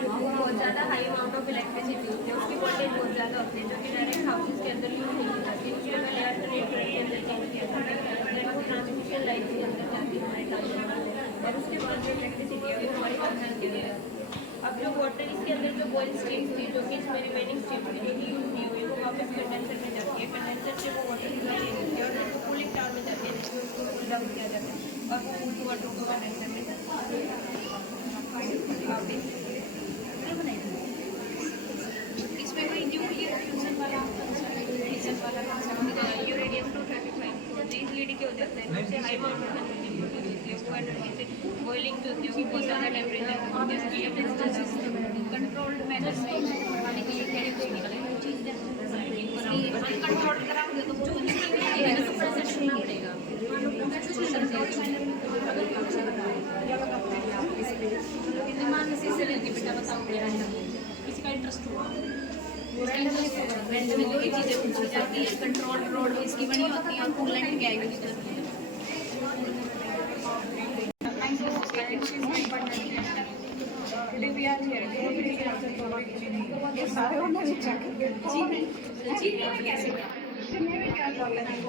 बहुत ज़्यादा हाई अमाउंट ऑफ इलेक्ट्रिसिटी होती है, उसकी वोल्टेज बहुत ज़्यादा होती है, जो कि डायरेक्ट हाउसेज के अंदर यूज नहीं हो जाती है। उसके अंदर अल्टरनेटर के अंदर चेंज किया जाता है, वो ट्रांसमिशन लाइन के अंदर जाती है हमारे टाउन और उसके बाद जो इलेक्ट्रिसिटी है वो हमारे कंसर्न के लिए। अब जो वाटर इसके अंदर जो बॉयल स्टीम थी जो कि इसमें रिमेनिंग स्टीम थी जो कि यूज नहीं हुई वो वापस कंडेंसर में जाती है। कंडेंसर से वो वाटर निकाली जाती है और कूलिंग टावर में जाती है जिसमें उसको कूल डाउन किया जाता है और वो कूल वाटर को कंडेंसर में इसमें कोई न्यू फ्यूजन वाला यूरेनियम 235 इजीली डीके हो जाता है। सबसे हाई अमाउंट ऑफ एनर्जी होती है, वो एनर्जी से बॉइलिंग जो होती है वो बहुत ज़्यादा टेम्परेचर कंट्रोल्ड मैनर में पानी के लिए कैसे कुछ निकले चीज़ अनकंट्रोल्ड कराओगे तो वो प्रेजेंट नहीं पड़ेगा। बेटा बताओ इंटरेस्ट हुआ। रेंट में जो भी चीज़ें पूछी जाती है, कंट्रोल रोड इसकी बनी होती है, कूलेंट क्या यूज करती है। Today we are here. ये सारे उन्होंने चेक चीनी में कैसे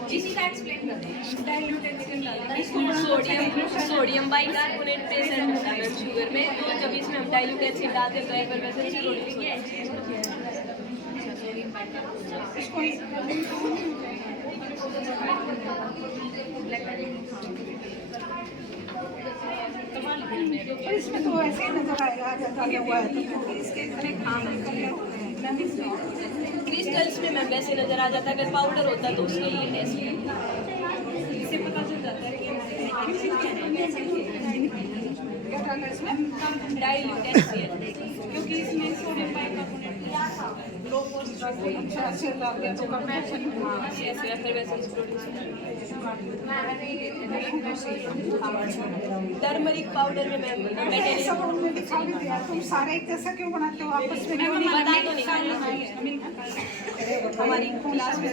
चीनी का एक्सप्लेन करते हैं। सोडियम बाइकार्बोनेट प्रेजेंट होता है शुगर में, तो जब इसमें हम डाइल्यूट एसिड डालते हैं तो एफरवेसेंस प्रोड्यूस और इसमें तो ऐसे ही नजर आएगा डाला हुआ है, तो क्योंकि इसके इतने काम क्रिस्टल्स में मैम वैसे नजर आ जाता है। अगर पाउडर होता तो उसके लिए टेस्ट इससे पता चल जाता है कि डाइल्यूट एसिड, क्योंकि इसमें सोडियम बाइकार्बोनेट लो एफरवेसेंस प्रोड्यूस टर्मरिक पाउडर में तुम सारे एक जैसा क्यों बनाते हो आपस में? बता तो नहीं हमारी क्लास में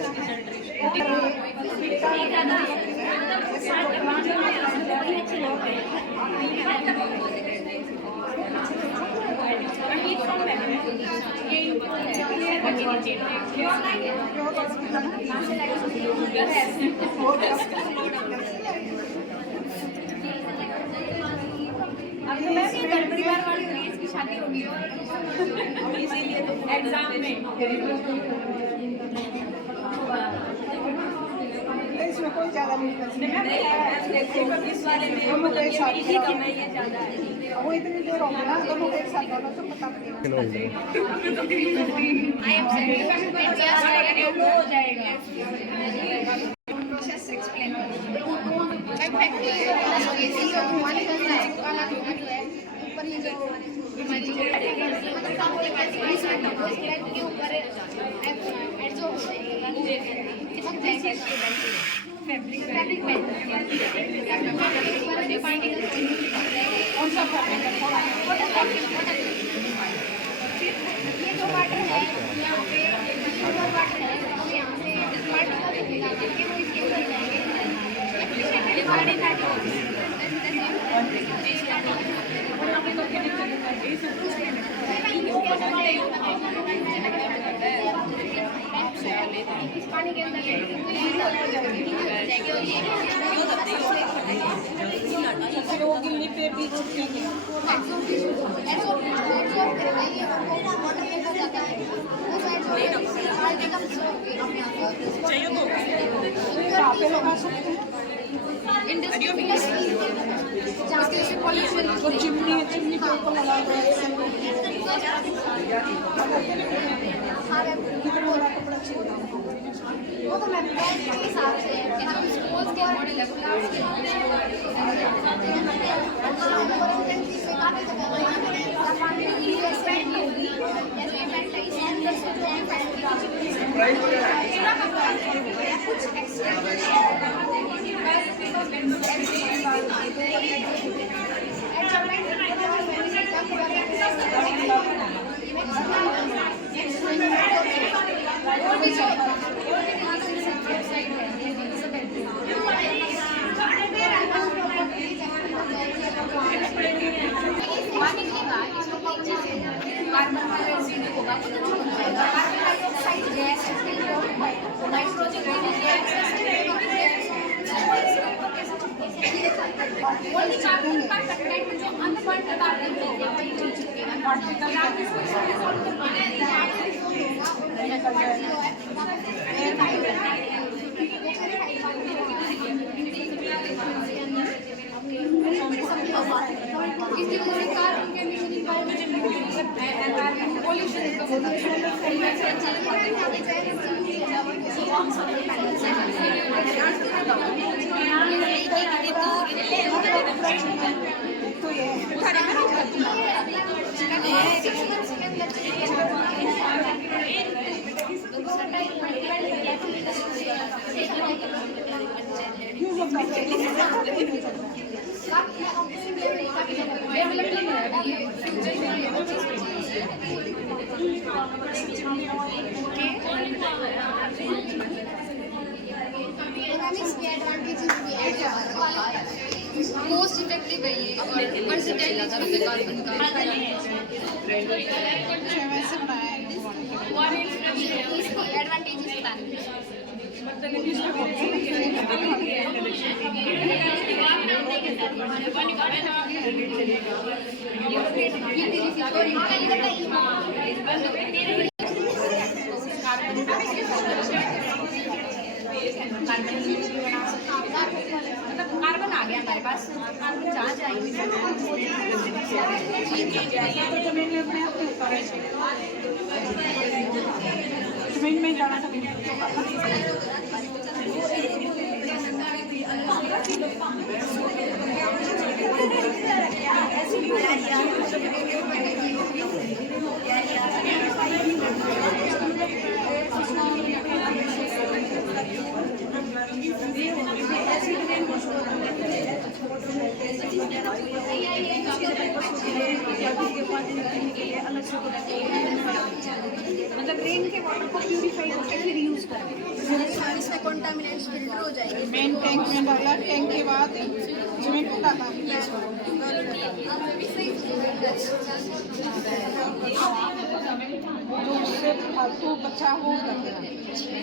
परिवार वाली होगी, इसकी शादी होगी इसीलिए तो एग्जाम में इसमें कोई ज्यादा नहीं इस वाले में वो इतनी देर होगी ना, दोनों एक साथ दोनों तो पता हो जाएगा। ये जो वाटर है यहाँ पे वाटर है, हम यहाँ से पार्टिकल निकाल के वो इसके अंदर पानी के अंदर चिमनी चिमनी के ऊपर लगा हुआ है। वो तो मैं के हिसाब से कि हम स्कूल्स के मॉडल है कार्बन डाइऑक्साइड होगा वो तो छूट जाएगा। Carbon dioxide gas nitrogen only carbon का कंटेंट जो अनबर्न्ड कार्बन होगा वही चिपकेगा। इसकी पूरी कार्बन के मिशन डेवलपमेंट मोस्ट इफेक्टिव है ये और वर्सेटाइल नेचर है कार्बन का। वैसे बनाया है इसको एडवांटेजेस बताने मतलब कार्बन आ गया हमारे पास, कार्बन जहाँ जाएंगे जमीन में जाना मतलब रेन के वाटर को प्यूरिफाई करके फिर यूज करें, इसमें कंटामिनेंट्स फिल्टर हो जाएंगे। मेन टैंक में डाला, टैंक के बाद सीमेंट को डाला, जो उससे फालतू बचा हो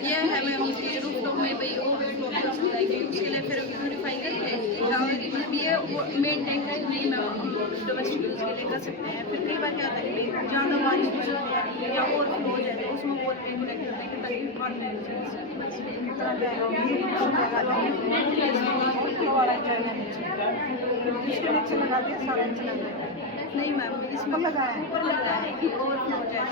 ये है मैम रूफटॉप में भाई ओवरफ्लो लगाएंगे, उसके लिए फिर प्यूरिफाई करके मतलब ये मेन टैंक है, नहीं मैम डोमेस्टिक यूज के लिए कर सकते हैं। फिर कई बार क्या होता है कि ज़्यादा बारिश हो जाती है या ओवरफ्लो हो जाए तो उसमें वो टैंक रख देते हैं ताकि पानी इसके नीचे लगा दिया, सारा नीचे लगा दिया। नहीं मैम इसको लगाया है, ऊपर लगाया है कि ओवरफ्लो हो जाए।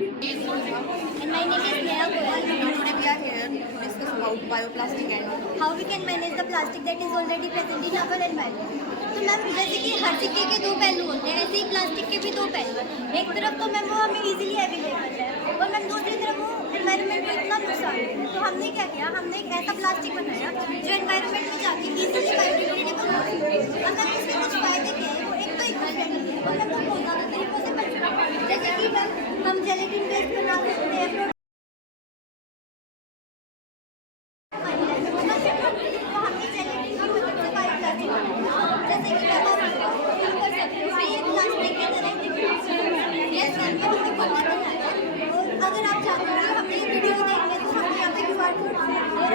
And my name is Neha Goyal. Today we are here to discuss about bioplastic and How we can manage the plastic that is already present in our environment. तो मैम जैसे कि हर सिक्के के दो पहलू होते हैं, ऐसे ही प्लास्टिक के भी दो पहलू हैं। एक तरफ तो मैम वो हमें इजीली अवेलेबल है और मैम दूसरी तरफ वो एनवायरनमेंट को इतना नुकसान है। तो हमने क्या किया, हमने एक ऐसा प्लास्टिक बनाया जो एनवायरनमेंट में जाके इजीली बायोडिग्रेडेबल हो सके। और मैम उसके कुछ फायदे क्या है, वो एक तो इको फ्रेंडली है और मैम वो बहुत ज़्यादा तरीकों से बन सकता है। जैसे कि मैम हम जेलेटिन बेस्ड बना सकते हैं, अगर आप चाहते हैं हमने ये वीडियो देखने तो हम यहाँ पे QR कोड और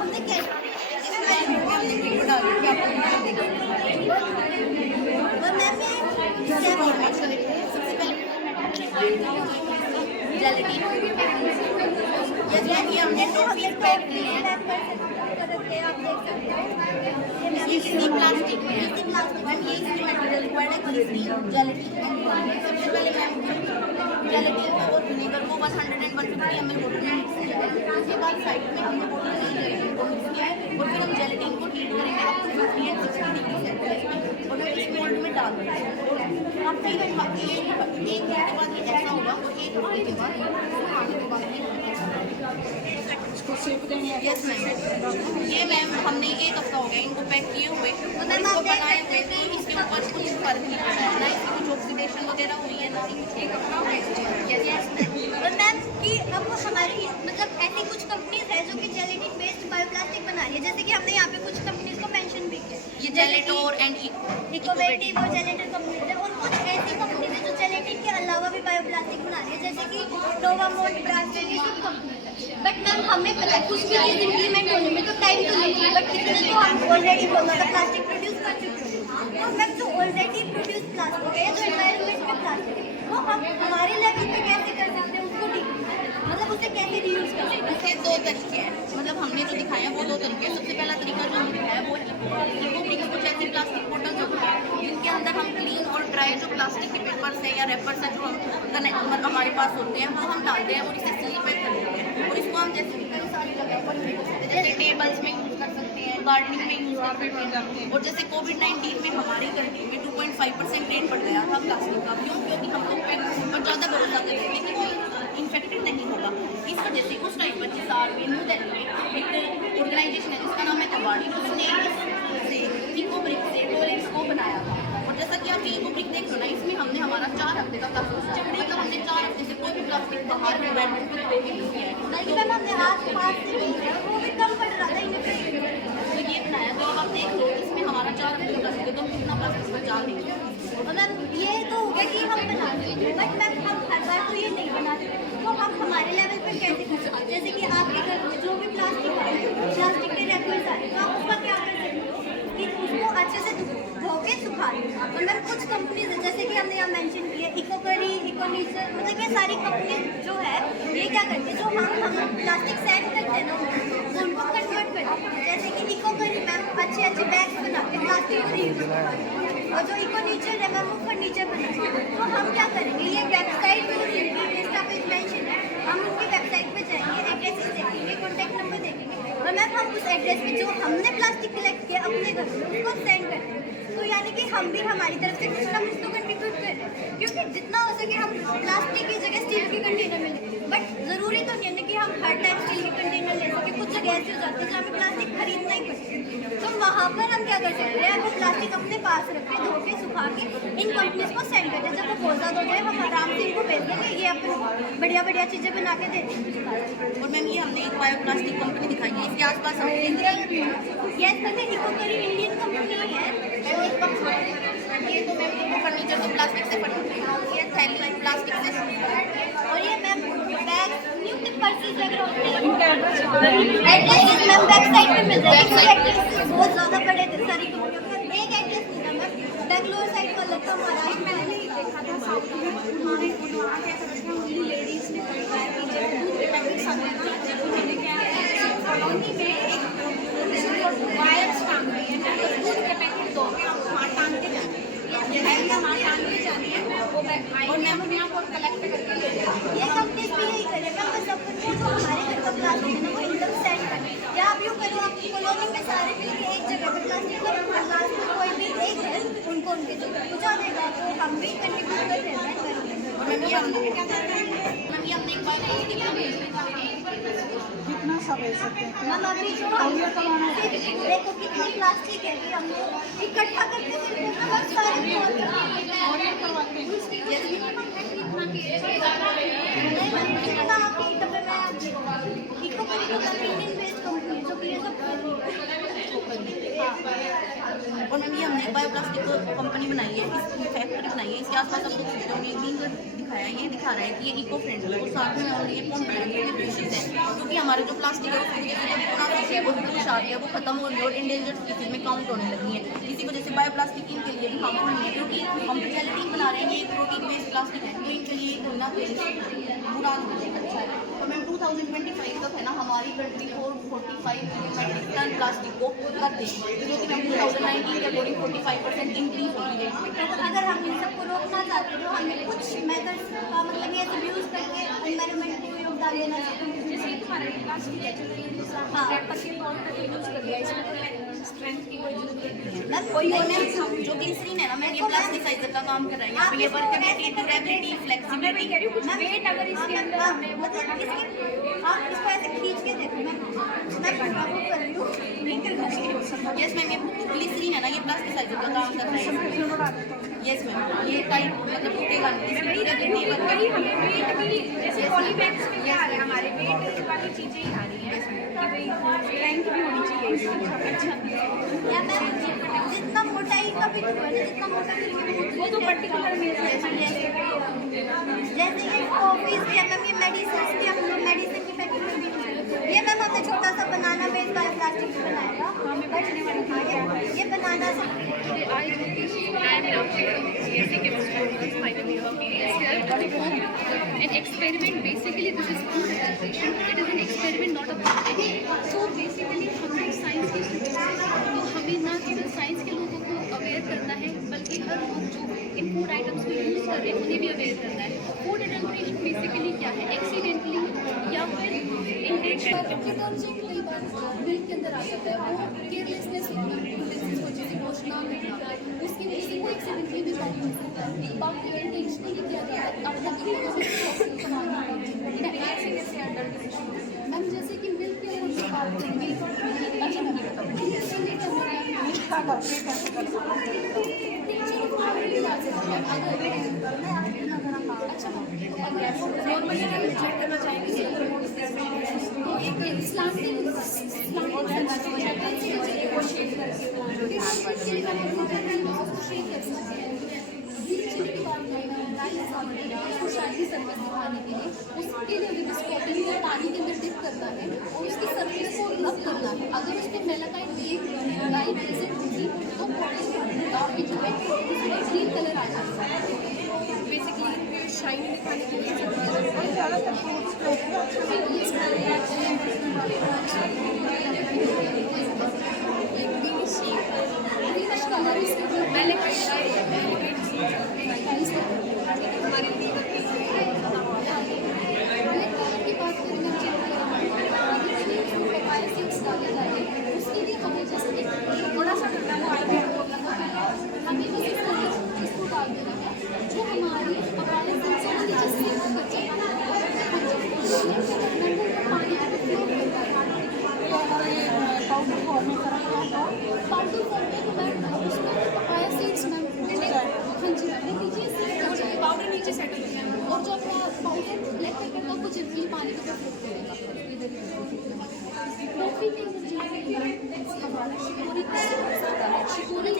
हमने कैश और मैम जेलेटिन जैसे हमने टॉपिक पैक किए हैं, आप देख सकते हैं ये किसी प्लास्टिक में है, मैम ये इसकी मटेरियल रिक्वायर्ड है ग्लिसरीन, जेलेटिन। सबसे पहले मैम जेलेटिन को और विनेगर को बस 100 and 150 ml बोतल में मिक्स किया है। उसके बाद साइड में हमने बोतल में जेलेटिन को मिक्स किया है और फिर हम जेलेटिन को हीट करेंगे up to 50 and 60 degree Celsius में और फिर इस मोल्ड में डाल देंगे। अब फिर एक घंटे के बाद ये ऐसा होगा और एक हफ्ते के बाद खाने के बाद इसको शेप देंगे। यस मैम, ये मैम हमने एक हफ्ता हो गया इनको पैक किए हुए और इसको बनाए हुए थे। इसके ऊपर कुछ फर्क नहीं पड़ा है, ना इसकी कुछ ऑक्सीडेशन वगैरह हुई है, ना एक हफ्ता वेस्ट है। यस और मैम कि अब हमारी मतलब ऐसी कुछ कंपनीज है जो कि जेलेटिन बेस्ड बायोप्लास्टिक बना रही है, जैसे कि हमने यहाँ पे कुछ कंपनीज को मेंशन भी किया। ये जेलेटोर एंड इकोवेटिव और जेलेटिन कंपनीज है और कुछ ऐसी कंपनीज है जो जेलेटिन के अलावा भी बायोप्लास्टिक बना रही है, जैसे कि नोवामोल्ड, ब्रांडेड, ये सब कंपनीज है। बट मैम हमें पता है कुछ भी चीज़ इम्प्लीमेंट होने में तो टाइम तो लगेगा, बट इतने तो हम ऑलरेडी बहुत ज़्यादा प्लास्टिक प्रोड्यूस कर चुके हैं। तो मैम जो ऑलरेडी प्रोड्यूस प्लास्टिक है, जो एनवायरनमेंट में प्लास्टिक है, वो हम हमारे लेवल पे कैसे कर सकते हैं, उसको मतलब उसे कैसे रीयूज कर सकते हैं। इसके दो तरीके हैं, मतलब हमने जो दिखाया वो दो तरीके हैं। सबसे पहला तरीका जो हमने दिखाया वो इकोब्रिक कुछ ऐसी प्लास्टिक बोतल्स होती हैं जिनके अंदर हम क्लीन और ड्राई जो प्लास्टिक के पेपर्स हैं या रेपर्स हैं जो हम हमारे पास होते हैं वो हम डालते हैं और इसे सील पैक कर देते हैं और इसको हम जैसे भी कई सारी जगह पर यूज कर सकते हैं, जैसे टेबल्स में यूज़ कर सकते हैं, गार्डनिंग में यूज़ कर सकते हैं। और जैसे कोविड-19 में हमारी कंट्री में 2.5% रेट बढ़ गया था प्लास्टिक का, क्योंकि हम लोग पे बहुत ज़्यादा भरोसा करते थे कि कोई इन्फेक्टेड नहीं होगा। इस वजह से उस टाइम पर हिसार में न्यू दिल्ली में एक ऑर्गेनाइजेशन है जिसका नाम है तवाड़ी, उसने इकोब्रिक से टॉयलेट्स को बनाया था। और जैसा कि आप इकोब्रिक देख रहे हो ना, इसमें हफ्ते का प्लास्टिक मतलब हमने 4 हफ्ते से कोई भी प्लास्टिक बाहर एनवायरमेंट में प्रोहिबिट नहीं किया है। बल्कि मैम हमने आस-पास से भी किया, वो भी कम पड़ रहा था इन्हें। तो ये बनाया, तो अब आप देख लो इसमें हमारा 4 हफ्ते का प्लास्टिक है तो हम कितना प्लास्टिक बचा देंगे। और मैम ये तो हो गया कि हम बनाते हैं, बट मैम हम हर बार तो ये नहीं बनाते, तो हम हमारे लेवल पर कैसे कर सकते हैं? जैसे कि आपके घर में जो भी प्लास्टिक आ रहा है, प्लास्टिक के रैपर्स आ रहे हैं, तो आप उसका क्या कर सकते हैं कि उसको अच्छे से धो के सुखा लें। और मैम कुछ कंपनीज है जैसे कि हमने यहाँ मेंशन किया, इकोकरी, इकोनेचर, मतलब ये सारी कंपनी जो है ये क्या करती है, जो हम प्लास्टिक सेंड करते हैं ना वो उनको कन्वर्ट करते हैं। जैसे कि इकोकरी मैम अच्छे अच्छे बैग्स बनाते हैं प्लास्टिक फ्री, और जो इकोनेचर है मैम वो फर्नीचर बनाते हैं। तो हम क्या करेंगे, ये वेबसाइट जो इंस्टा पेज मेंशन है, हम उनकी वेबसाइट पे जाएंगे, एड्रेसेस देखेंगे, कॉन्टैक्ट नंबर देखेंगे, और मैम हम उस एड्रेस पे जो हमने प्लास्टिक कलेक्ट किया अपने घर में उसको सेंड करते हैं। तो यानी कि हम भी हमारी तरफ से कुछ ना कुछ तो कंट्रीब्यूट कर रहे हैं, क्योंकि जितना हो सके हम प्लास्टिक की जगह स्टील के कंटेनर में लें। बट ज़रूरी तो नहीं है कि हम हर टाइम स्टील के कंटेनर ले सकें, कुछ जगह ऐसी हो जाती है जहाँ हमें प्लास्टिक खरीदना ही पड़ता है। तो वहाँ पर हम क्या कर सकते हैं, वो प्लास्टिक अपने पास रखें, धो के सुखा के इन कंपनीज को सेंड करते हैं। जब वो बहुत ज़्यादा हो जाए हम आराम से इनको भेज देंगे, ये अपने बढ़िया बढ़िया चीज़ें बना के दे देंगे। और मैम ये हमने एक बायो प्लास्टिक कंपनी दिखाई है, इसके आसपास हम यस पता इकोकरी इंडियन कंपनी है। ये तो मैम फर्नीचर तो प्लास्टिक से बना है, ये थैली प्लास्टिक से, और ये मैम बैग न्यू पर्सेस वगैरह होते हैं। एड्रेस मैम वेबसाइट पे मिल जाएगा, एड्रेस बहुत ज़्यादा बड़े थे सारी कंपनियों का, एक एड्रेस नहीं था मैम, बेंगलोर साइड का लगता हमारा। मैंने देखा था साउथ में, उन्होंने वहाँ क्या करते हैं, ओनली लेडीज ने बताया कि जब दूध के पैकेट्स आते हैं ना, उन्होंने क्या है कॉलोनी में एक वायर्स टांग दी है, दूध के पैकेट दो आप वहाँ टांग के जाते हैं, वहाँ टांग के जानी है वो और मैम यहाँ पर कलेक्ट करके ले जाते हैं। ये कंपनी भी यही करे मैम, बस अपन को जो हमारे घर का प्लास्टिक है ना वो एकदम सेंड करें, या आप यूँ करो आप कॉलोनी में सारे मिलकर एक जगह पर प्लास्टिक को लास्ट में कोई भी एक है उनको उनके जो पहुँचा देगा, तो हम भी कंट्रीब्यूट कर रहे हैं। और मैम ये हमने क्या करना है, मैम ये हमने एक बार कितना सा बेच सकते हैं? मैम अभी जो देखो कितनी प्लास्टिक है कि हमने इकट्ठा करके फिर बहुत सारे और मैम ये हमने बायो प्लास्टिक कंपनी बनाई है, इसकी फैक्ट्री बनाई है, इसके आसपास हम लोग हमने एक ग्रीन दिखाया है, ये दिखा रहा है कि ये इको फ्रेंडली, और साथ में हमने ये पॉइंट बनाई है, ये प्रीशियस है, क्योंकि हमारे जो प्लास्टिक है उसकी वजह से जो पुरानी है वो कुछ आ गया, वो खत्म हो रही है और इंडेंजर्ड स्पीसीज में काउंट होने लगी है। इसी वजह से बायो प्लास्टिक इनके लिए भी हार्मफुल नहीं है, क्योंकि हम स्पेशलिटी बना रहे हैं, ये प्रोटीन बेस्ड प्लास्टिक है, तो इनके लिए होना बुरा नहीं अच्छा है। और मैम 2025 तक है ना हमारी कंट्री 445 मेट्रिक टन प्लास्टिक को कर देगी, जो कि हम 2019 के अकॉर्डिंग 45% इंक्रीज होगी है। अगर हम इन सबको रोकना चाहते हैं तो हमें कुछ मेथड्स का मतलब ये सब यूज़ करके एनवायरनमेंट को योगदान देना चाहिए। जैसे हमारे प्लास्टिक है जो पेपर के तौर पर यूज़ कर लिया, इसमें तो स्ट्रेंथ की कोई जरूरत नहीं है। कोई जो ग्लिसरीन है ना मैम, ये प्लास्टिसाइजर का काम कर रहा है, यहाँ पे ये वर्केबिलिटी, ड्यूरेबिलिटी, फ्लेक्सिबिलिटी, कुछ वेट अगर इसके अंदर हमें वो मतलब आप इसको ऐसे खींच के देखो, मैं आपको कर रही हूँ यस मैम, ये ग्लिसरीन है ना, ये प्लास्टिसाइजर का काम कर रहा है। यस मैम, ये टाइट मतलब टूटेगा नहीं, इसमें ड्यूरेबिलिटी वही हमें वेट भी जैसे पॉली बैग्स में क्या आ रहा है, हमारे वेट वाली चीज़ें ही आ रही हैं कि भाई स्ट्रेंथ भी होनी चाहिए। अच्छा या मैम जितना मोटाई का भी है ना, जितना मोटा वो तो पर्टिकुलर मेजरमेंट जैसे ये ऑफिस या मैम ये मेडिसिन की हम लोग मेडिसिन की पैकिंग में भी ये मैम हमने छोटा सा बनाना बेस वाला प्लास्टिक बनाया था, ये बनाना सा An experiment, basically this is food education. It is an experiment, not a project. So basically हम लोग साइंस के स्टूडेंट्स हैं, तो हमें ना केवल साइंस के लोगों को अवेयर करना है, बल्कि हर लोग जो इन फूड आइटम्स को यूज़ कर रहे हैं उन्हें भी अवेयर करना है। फूड एडल्ट्रेशन बेसिकली क्या है, एक्सीडेंटली या फिर इंटेंशनली। डिटर्जेंट कई बार मिल्क के अंदर आ जाता है, वो केयरलेसनेस होना, वो चीज़ें वॉश ना करना, उसकी वजह से वो एक्सीडेंटली भी पानी हो सकता है। बाकी इंटेंशनली किया जाता है, अब तक मैम जैसे कि मिल्क के अंदर से बात करेंगे, अच्छा मैं बताऊँ अच्छा नॉर्मली चेक करना चाहेंगे शादी सर्विस दिखाने के लिए उसके लिए हमें स्पॉटिंग को पानी के अंदर डिप करना है और उसकी सर्फेस को रब करना है। अगर उसके मेलाकाइट लाइट प्रेजेंट होगी तो बॉडी जो है उसमें ग्रीन कलर आ जाएगा। बेसिकली शाइन दिखाने के लिए थोड़ा सा हमें बस इसको डाल देना है जो हमारी पानी को पाउडर फॉर्म में पाउडर फॉर्म में तो मैम उसमें पपाया सीड्स मैम हाँ जी मैम नीचे पाउडर नीचे सेट हो जाएगा और जो अपना पाउडर ब्लैक पेपर का कुछ इतनी पानी के ऊपर फ्लोट करेगा। कॉफी के शिकोरी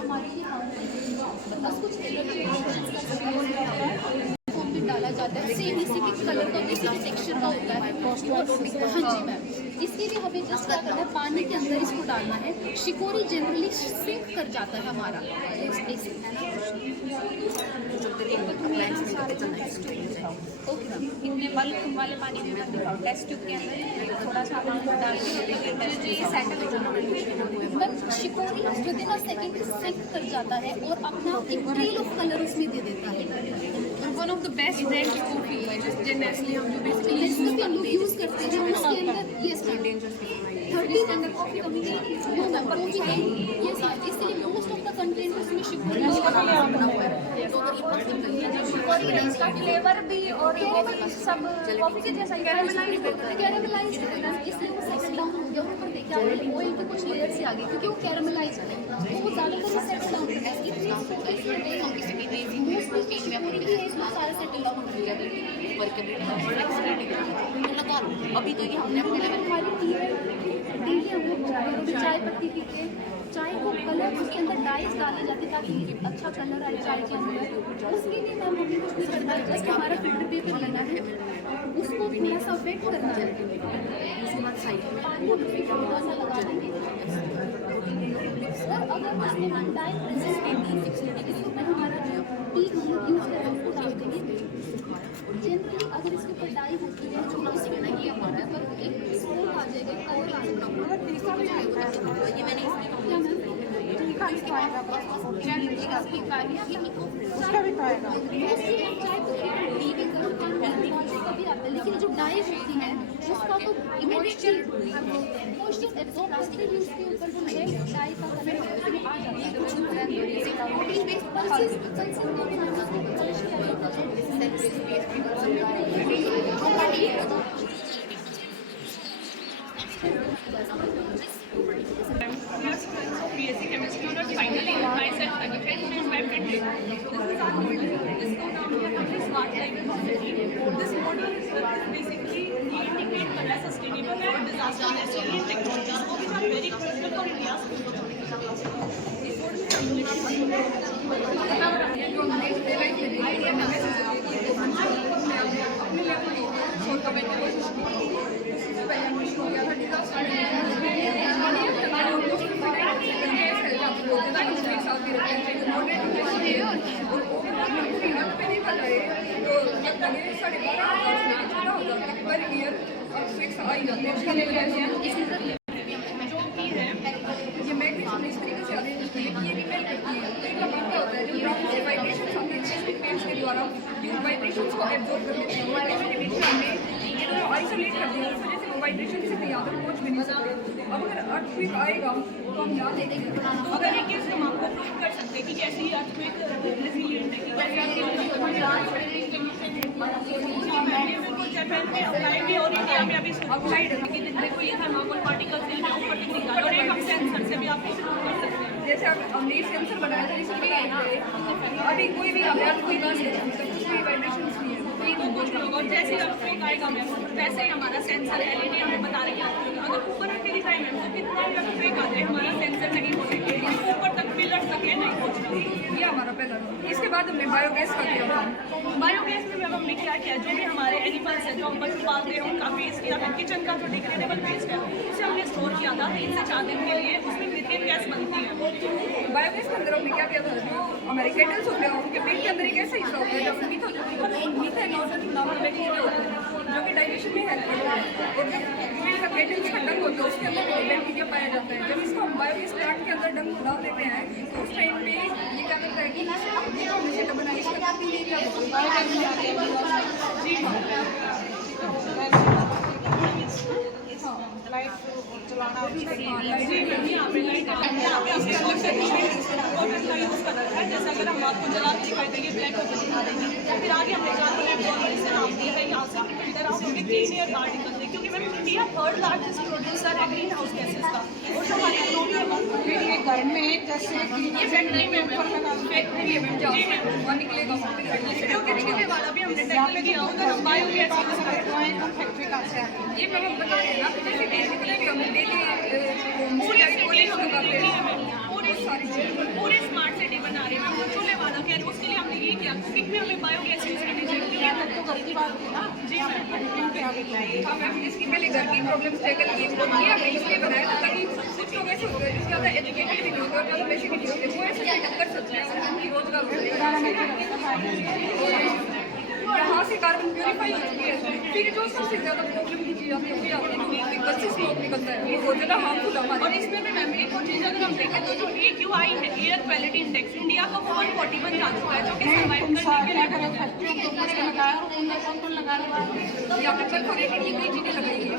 हमारी बस कुछ फॉर्म में डाला जाता है। सेम इसी के कलर का इसी के टेक्सचर का होता है। हाँ जी मैम इसके लिए हमें जस्ट क्या करना है पानी के अंदर इसको डालना है। शिकोरी जनरली सिंक कर जाता है हमारा ओके मैम इतने बल्क वाले पानी में मत दिखाओ टेस्ट ट्यूब के अंदर थोड़ा सा डाल के सेटल हो जाना। मैम शिकोरी विदिन अ सेकंड सिंक कर जाता है और अपना एक ट्रेल ऑफ कलर उसमें दे देता है। One of the best brand की कॉफी है जिससे नेस्ले हम जो बेसिकली हम लोग यूज करते हैं उसके अंदर ये 30 अंदर कॉफी कम्युनिटी वो नंबर की है ये इसलिए मोस्ट ऑफ द कंटेंट उसमें शिकोरी और इसका फ्लेवर भी और ये भी सब कॉफी के जैसा कैरामलाइज करना इसलिए वो सेटल डाउन हो गया। ऊपर देखिए आपने ऑयल के कुछ लेयर से आ गए क्योंकि वो कैरामलाइज है तो वो ज़्यादातर सेटल डाउन होता है। सारा सेटल डाउन हो गया अभी तो ये हमने अपने लेवल डेली हम लोग चाय पत्ती पीते हैं। चाय को कलर उसके अंदर डाइस डाले जाते हैं ताकि अच्छा कलर आए चाय के अंदर। उसके लिए मैम हमें कुछ नहीं करना है जस्ट हमारा फिल्टर पेपर लेना है उसको थोड़ा सा वेट करना है उसके बाद साइड में पानी थोड़ा सा लगा देंगे। सर अगर उसमें हम डाई प्रेजेंट इसके ऊपर हमारा जो टी हम लोग यूज़ कर रहे हैं उसको डाल देंगे। जनरली अगर इसके ऊपर डाई होती है जो ये हमारा पर एक स्मोक आ जाएगा कलर आ जाएगा। ये मैंने उसका भी खाएगा लेकिन जो डाई होती है उसका तो मॉइस्चर एब्जॉर्ब करके भी उसके ऊपर जो है डाई का कलर आ जाता BSc chemistry और finally myself certified in web smart life this model is basically integrate color sustainable and disaster resilient technologies which are very critical for India's vibrations को एब्जॉर्ब कर लेते हैं। आइसोलेट कर दिया इस वजह से वो वाइब्रेशन से यहाँ तक पहुँच भी नहीं सकते। अब अगर अर्थक्वेक आएगा तो हम यहाँ देखेंगे अगर एक केस हम आपको प्रूव कर सकते हैं कि कैसे ये अर्थक्वेक रेजिलिएंट है जापान में अप्लाई भी और इंडिया में अभी अप्लाइड है कि देखो ये थर्मोकोल पार्टिकल्स हैं ऊपर से निकाल और एक हम सेंसर से भी आप इसे कर सकते हैं। जैसे हमने सेंसर बनाया था इसलिए अभी कोई भी आप कोई बात नहीं कोई वाइब्रेशंस नहीं है, कोई तो कुछ नहीं होगा। और जैसे ही अर्थक्वेक आएगा मैम, वैसे ही हमारा सेंसर LED हमें बता रहे हैं अगर ऊपर रख के दिखाए मैम तो कितना भी अर्थक्वेक आ जाए हमारा सेंसर नहीं बोलेंगे, ऊपर तक पिलर तक ये नहीं पहुँचना। ये हमारा पहला। इसके बाद हमने बायोगैस का किया था। बायोगैस में मैम हमने क्या किया, जो भी हमारे एनिमल्स हैं जो हम पशु पालते हैं उनका वेस्ट या फिर किचन का जो डिग्रेडेबल वेस्ट है उसे हमने स्टोर किया था 3 से 4 दिन के लिए, उसमें मीथेन गैस बनती है। बायोगैस के अंदर हमने क्या किया था, जो हमारे केटल्स होते हैं उनके पेट के अंदर एक ऐसा हिस्सा होता है जो मीथेन नाम का बैक्टीरिया होता है जो कि डाइजेशन में हेल्प करता है, और जब का केटल्स का डंग होता है उसके अंदर बैक्टीरिया पाया जाता है। जब इसको हम बायोगैस प्लांट के अंदर डंग डाल देते हैं तो उस टाइम पे ये क्या करता है कि जो हमने सेटअप बनाया इसका काफी एरिया जी मैम, यहाँ पे लाइट यहाँ पे हमने कॉटन का यूज़ कर रखा है। जैसे अगर हम आपको जला के दिखाई देंगे ब्लैक होकर दिखा देंगे, फिर आगे हमने 4 ब्लैक से नाम दिया है यहाँ से इधर आप हमें क्लीन एयर बाहर निकलते हैं, क्योंकि ma'am India 3rd largest producer है ग्रीन हाउस गैसेज का, और जो हमारी इकोनॉमी है फिर ये घर में जैसे ये फैक्ट्री में मैम, फैक्ट्री है मैम, जी मैम क्योंकि चूल्हे वाला भी हमने टैकल किया उधर हम बायोगैस यूज़ करते हैं। फैक्ट्री का से ये मैं हम बता रहे हैं ना, जैसे कि जितने भी हम डेली पूरी सिटी हम बनाते हैं, पूरी स्मार्ट सिटी बना रहे हैं मैम। चूल्हे वाला कह रहे हैं उसके लिए हमने ये किया कुकिंग में हमें बायोगैस यूज़ करनी चाहिए, तो घर की बात है ना। जी मैम। हाँ मैम, इसकी पहले घर की प्रॉब्लम्स टैकल की हमने इसलिए बनाया था ताकि कुछ लोग ऐसे होते हैं जो ज़्यादा एजुकेटेड भी नहीं होते और ज़्यादा पैसे भी नहीं होते, वो ऐसे सेटअप कर सकते हैं और उनकी रोजगार यहाँ से कार्बन प्योरीफाई हो चुकी है। फिर जो सबसे ज़्यादा प्रॉब्लम की चीज़ आती है वो आती है व्हीकल से स्मोक निकलता है, वो ज़्यादा हार्मफुल हमारे। और इसमें भी मैम एक और चीज़ अगर हम देखें तो जो AQI है एयर क्वालिटी इंडेक्स इंडिया का 141 जा चुका है, जो कि सर्वाइव करने के लिए यहाँ पे परफोरेटेड ये कई चीज़ें लगाई हुई है,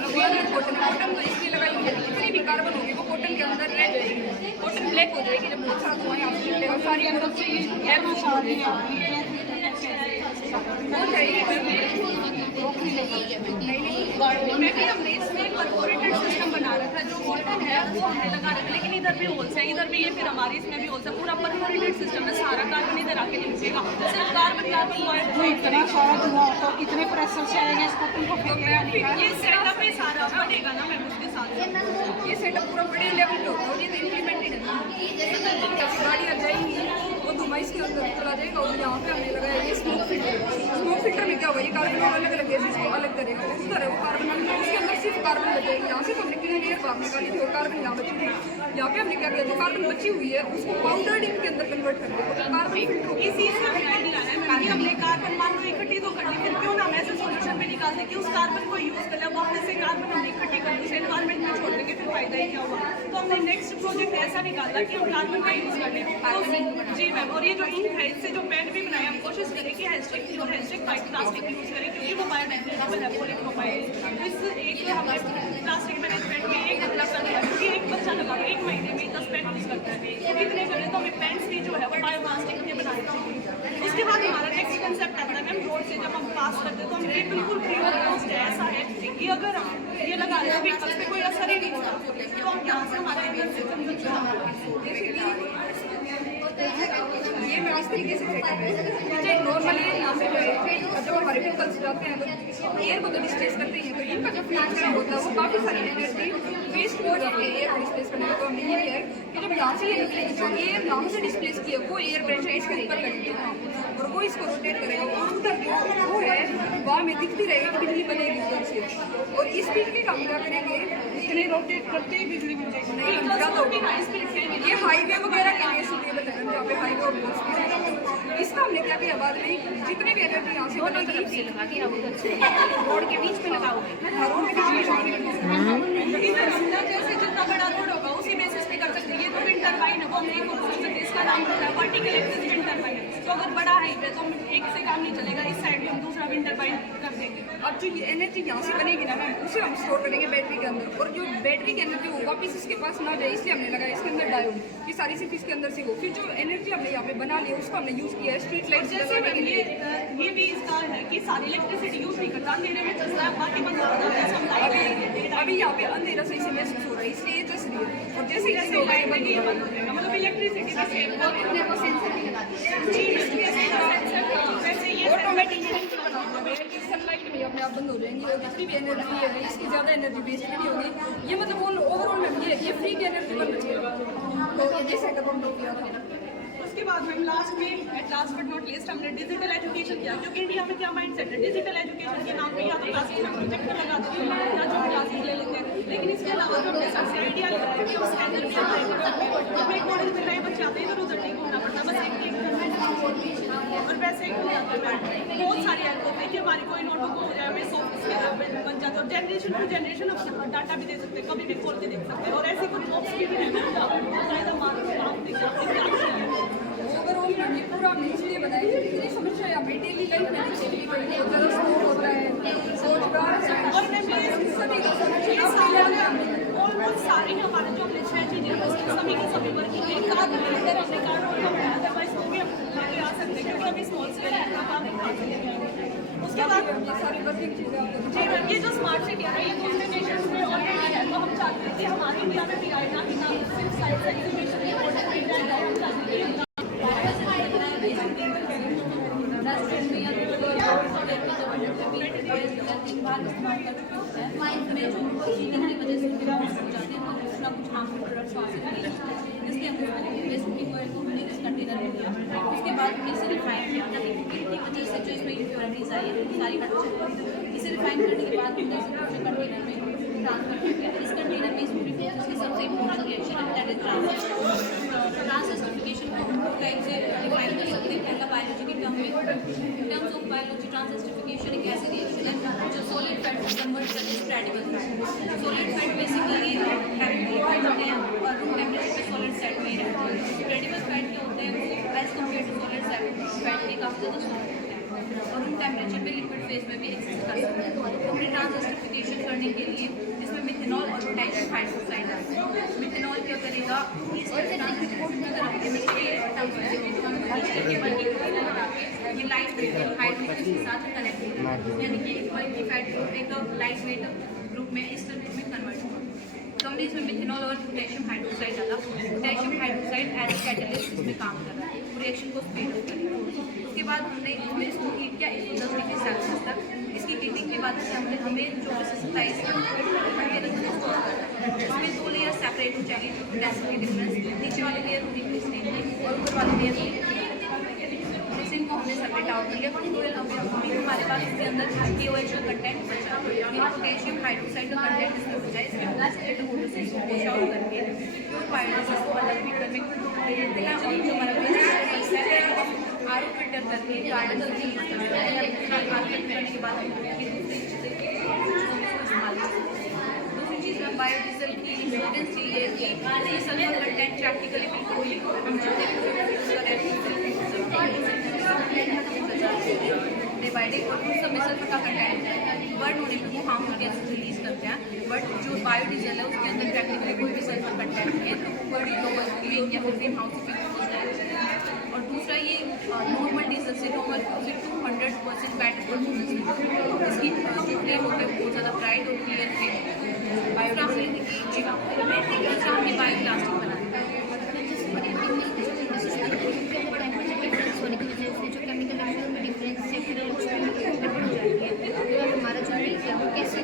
कॉटन तो इसलिए लगाई हुई है जितनी भी कार्बन होगी वो कॉटन के अंदर रह जाएगी, कॉटन ब्लैक हो जाएगी जब बहुत सारा धुआं यहाँ से निकलेगा, सारी तरफ से एयर मैं भी हमने इसमें परफोरेटेड सिस्टम बना रखा है, जो कॉटन है वो हमने लगा रखा है, लेकिन इधर भी होल्स है, इधर भी ये फिर हमारे इसमें भी होल्स है, पूरा परफोरेटेड सिस्टम है, सारा कार्बन इधर आके नहीं मिलेगा, सिर्फ कार्बन पॉइंट इतना सारा धुआं तो कितने प्रेशर से आएगा इस कॉटन को फेंकने? ये सेटअप ही सारा बनेगा ना मैम उसके साथ। ये सेटअप पूरा बड़े लेवल पे होता है और ये तो इम्प्लीमेंटेड है, गाड़ियाँ जाएंगी वो धुआं इसके अंदर चला जाएगा। और यहाँ पे हमने लगाया ये स्मोक फिल्टर में क्या होगा, ये कार्बन और अलग अलग गैसेस को अलग करेगा, उधर है वो कार्बन उसके अंदर सिर्फ कार्बन बचेगी। यहाँ से तो हमने क्लीन एयर बाहर निकाली थी और कार्बन यहाँ बची थी, यहाँ पे हमने क्या किया जो कार्बन बची हुई है उसको पाउडर्ड इंक के अंदर कन्वर्ट कर दिया, तो कार्बन फिल्टर इसी से हमें आइडिया है कि हमने कार्बन मान लो इकट्ठी तो कर ली, फिर क्यों ना हम ऐसे सोल्यूशन में निकाल दें कि उस कार्बन को यूज़ कर ले, वापस से कार्बन हम इकट्ठी कर ली, उसे एनवायरमेंट में छोड़ देंगे, फिर फायदा ही क्या हुआ। तो हमने नेक्स्ट प्रोजेक्ट ऐसा निकाला कि हम कार्बन का यूज़ कर लें। तो जी मैम, और ये जो इंक है इससे जो पेन भी बनाए हम कोशिश करें कि हैशटैग बाइक प्लास्टिक यूज़ करें, क्योंकि वो बायोडिग्रेडेबल है, पॉलीप्रोपाइल। इस एक हमने प्लास्टिक मैनेजमेंट में एक मतलब कर दिया, क्योंकि एक बच्चा लगा 1 महीने में 10 पेन यूज़ करता है, तो कितने करें तो हमें पेन्स भी जो है वो बायोप्लास्टिक के बनाने चाहिए। उसके बाद हमारा नेक्स्ट कंसेप्ट आता है मैम रोड से जब हम पास करते हैं तो हमें बिल्कुल फ्री ऑफ कॉस्ट है, ऐसा है कि अगर हम ये लगा रहे हैं व्हीकल्स पे कोई असर ही नहीं होता, तो हम यहाँ से हमारा इधर ये मैं इस तरीके से सेटअप है। नॉर्मली यहाँ से जब हमारे व्हीकल्स जाते हैं तो एयर को तो डिस्प्लेस करते ही हैं, तो इनका जो फ्यूचर होता है वो काफ़ी सारी एनर्जी वेस्ट हो जाती है एयर को डिस्प्लेस करने का। तो हमने ये किया है कि जब यहाँ से ये निकलेगी जो एयर यहाँ से डिस्प्लेस किया वो एयर प्रेशर इसके ऊपर लगेगा और वो इसको रोटेट करेगा और उधर जो वो है वहाँ में दिखती रहेगी कि बिजली बनेगी उधर से, और इस बिजली का हम क्या करेंगे इतने रोटेट करते ही बिजली बन जाएगी। नहीं ज़्यादा होगा, ये हाईवे वगैरह के लिए इसलिए बताया जहाँ पे हाईवे और इसका हमने क्या किया बाद में जितने भी एनर्जी यहाँ से बनेगी लगा दिया उधर से रोड के बीच में लगाओगे, रोड के बीच में इधर हमने जैसे जितना बड़ा रोड होगा उसी बेसिस पे कर सकते हैं। ये तो विंड टरबाइन है, वो हमने को बोल सकते इसका नाम होता है वर्टिकल एक्सिस विंड टरबाइन है। तो अगर बड़ा हाईवे तो हम एक से काम नहीं चलेगा, इस साइड में हम दूसरा विंड टरबाइन कर देंगे। अब जो ये एनर्जी यहाँ से बनेगी ना मैम उसे हम स्टोर करेंगे बैटरी के अंदर, और जो बैटरी की एनर्जी वो वापस इसके पास ना जाए इसलिए हमने लगाया इसके अंदर डायोड कि सारी सिर्फ इसके अंदर से हो। फिर जो एनर्जी हमने यहाँ पे बना ली उसको हमने यूज़ किया है स्ट्रीट लाइट जैसे ये भी इसका है कि सारी इलेक्ट्रिसिटी यूज नहीं करता, अंधेरे में चलता है, बाकी बंद होता है। अभी यहाँ पे अंधेरा सही से महसूस हो रहा है इसलिए ये चल रही है, और जैसे जैसे होगा लाइट में ये बंद हो जाएगा, मतलब इलेक्ट्रिसिटी का सेव वो कितने को सेंसर भी लगा दिया। जी इसलिए वैसे ऑटोमेटिक सनलाइट भी अपने आप बंद हो जाएंगी और जितनी भी एनर्जी है इसकी ज़्यादा एनर्जी वेस्ट भी नहीं होगी। ये मतलब ओवरऑल में ये फ्री की एनर्जी बन बचेगा। तो ये जैसे हम लोग किया था। उसके बाद ma'am last but not least हमने डिजिटल एजुकेशन किया, क्योंकि इंडिया में क्या माइंड सेट है, डिजिटल एजुकेशन के नाम पे या तो क्लासेस में प्रोजेक्टर लगा देते हैं या जो क्लासेस ले लेते हैं, लेकिन इसके अलावा हमने सबसे आइडिया लगाया कि उसके अंदर भी अप्लाई कर सकते हैं। जब एक मॉडल में नए बच्चे आते हैं तो उधर नहीं घूमना पड़ता, बस एक क्लिक करना है और वैसे ही बहुत सारी ऐप होती है कि हमारी कोई नोटबुक हो जाए, हमें सॉफ्ट बन जाता है और जनरेशन टू जनरेशन हम डाटा भी दे सकते हैं, कभी भी खोल के देख सकते हैं। और ऐसी कुछ जॉब्स भी ओवरऑल में ये पूरा हमने इसलिए बताया कि इतनी समस्या है हमें डेली लाइफ में चली गई है, जरूरत होता है रोजगार और मैं सभी का समस्या ऑलमोस्ट सारे हमारे जो हमने 6 चीजें हैं सभी की सभी वर्किंग एक काम अगर हमने कार्ड होगा है, अदरवाइज वो भी हम लेके आ सकते हैं क्योंकि अभी स्मॉल स्केल का काम नहीं कर सकते। उसके बाद सारी वर्किंग चीज़ें जी मैम, ये जो स्मार्ट सिटी है ये दूसरे नेशंस में ऑलरेडी है, तो हम चाहते थे हमारे इंडिया में भी आए ना कि ना सिर्फ साइंस एग्जीबिशन या प्रोडक्ट इंडिया हम चाहते थे उसके बाद हमने इसे रिफाइन किया ताकि इतनी वजह से जो इसमें इम्प्योरिटीज आई है सारी हट जाए। इसे रिफाइन करने के बाद हमने इसे दूसरे कंटेनर में ट्रांसफर किया। इस कंटेनर में इस पूरी प्रोसेस की सबसे इम्पोर्टेंट रिएक्शन है दैट इज ट्रांसएस्टिफिकेशन को हम दो टाइप से डिफाइन कर सकते हैं। पहला बायोलॉजी की टर्म में टर्म्स ऑफ बायोलॉजी ट्रांसएस्टिफिकेशन एक ऐसी रिएक्शन है जो सॉलिड फैट को कन्वर्ट करके spreadable fat. Solid fat basically liquid होते हैं और रूम टेम्परेचर पे सॉलिड सेट में ही रहते हैं। स्प्रेडेबल फैट क्या होते हैं वो as compare to solid fat के काफ़ी ज़्यादा सॉलिड होते हैं और रूम टेम्परेचर पे लिक्विड फेज में भी एक्सिस्ट कर सकते हैं। तो हमने ट्रांसएस्टिफिकेशन करने के लिए इसमें मिथेनॉल और पोटेशियम हाइड्रोक्साइड आता है। मिथेनॉल क्या करेगा ये लाइट वेट हाइड्रोजन के साथ कनेक्ट होगा, यानी कि एक फैट ग्रुप एक लाइट वेट ग्रुप में इस तरह में कन्वर्ट होगा। तो हमने इसमें मिथेनॉल और पोटेशियम हाइड्रोक्साइड डाला। पोटेशियम हाइड्रोक्साइड एज कैटलिस्ट इसमें काम कर रहा है, रिएक्शन को स्पीड अप करेगा। उसके बाद हमने इसको हीट किया 110 डिग्री सेल्सियस तक। इसकी हीटिंग के बाद से हमें जो 27 उसमें 2 लेयर सेपरेट हो जाएंगे जो डेंसिटी डिफरेंस, नीचे वाली लेयर होगी क्रिस्टल और ऊपर वाली लेयर होगी। इनको हमने सेपरेट आउट कर लिया। अभी हमारे पास इसके अंदर KOH का कंटेंट बचा, पोटेशियम हाइड्रोक्साइड का कंटेंट इसमें बचा है। इसके अंदर सेपरेट वाटर से इसको वॉश आउट करके प्योर बायोलॉजी को अलग फिल्टर में जो हमारा वेस्ट है RO फिल्टर करके गार्डन से यूज करते हैं। करने के बाद दूसरी चीज़ में बायोडीजल की इम्पोर्टेंस ये है कि सल्फर कंटेंट प्रैक्टिकली बिल्कुल हम डिवाइडेड और उस समय सल्फर का कंटेंट बर्न होने पर वो हार्मफुल गैसेस रिलीज करते हैं, बट जो बायोडीजल है उसके अंदर प्रैक्टिकली कोई भी सल्फर कंटेंट नहीं है, तो ऊपर ग्लोबल कूलिंग या फिर ग्रीन हाउस इफेक्ट हो जाएगा। और दूसरा ये नॉर्मल डीजल से 200% बैटर परफॉर्मेंस इसकी जो फ्लेम होती है बहुत ज़्यादा ब्राइट और क्लियर फ्लेम बायोप्लास्टिक हमने बायोप्लास्टिक बनाया। हमारा जो है वो कैसे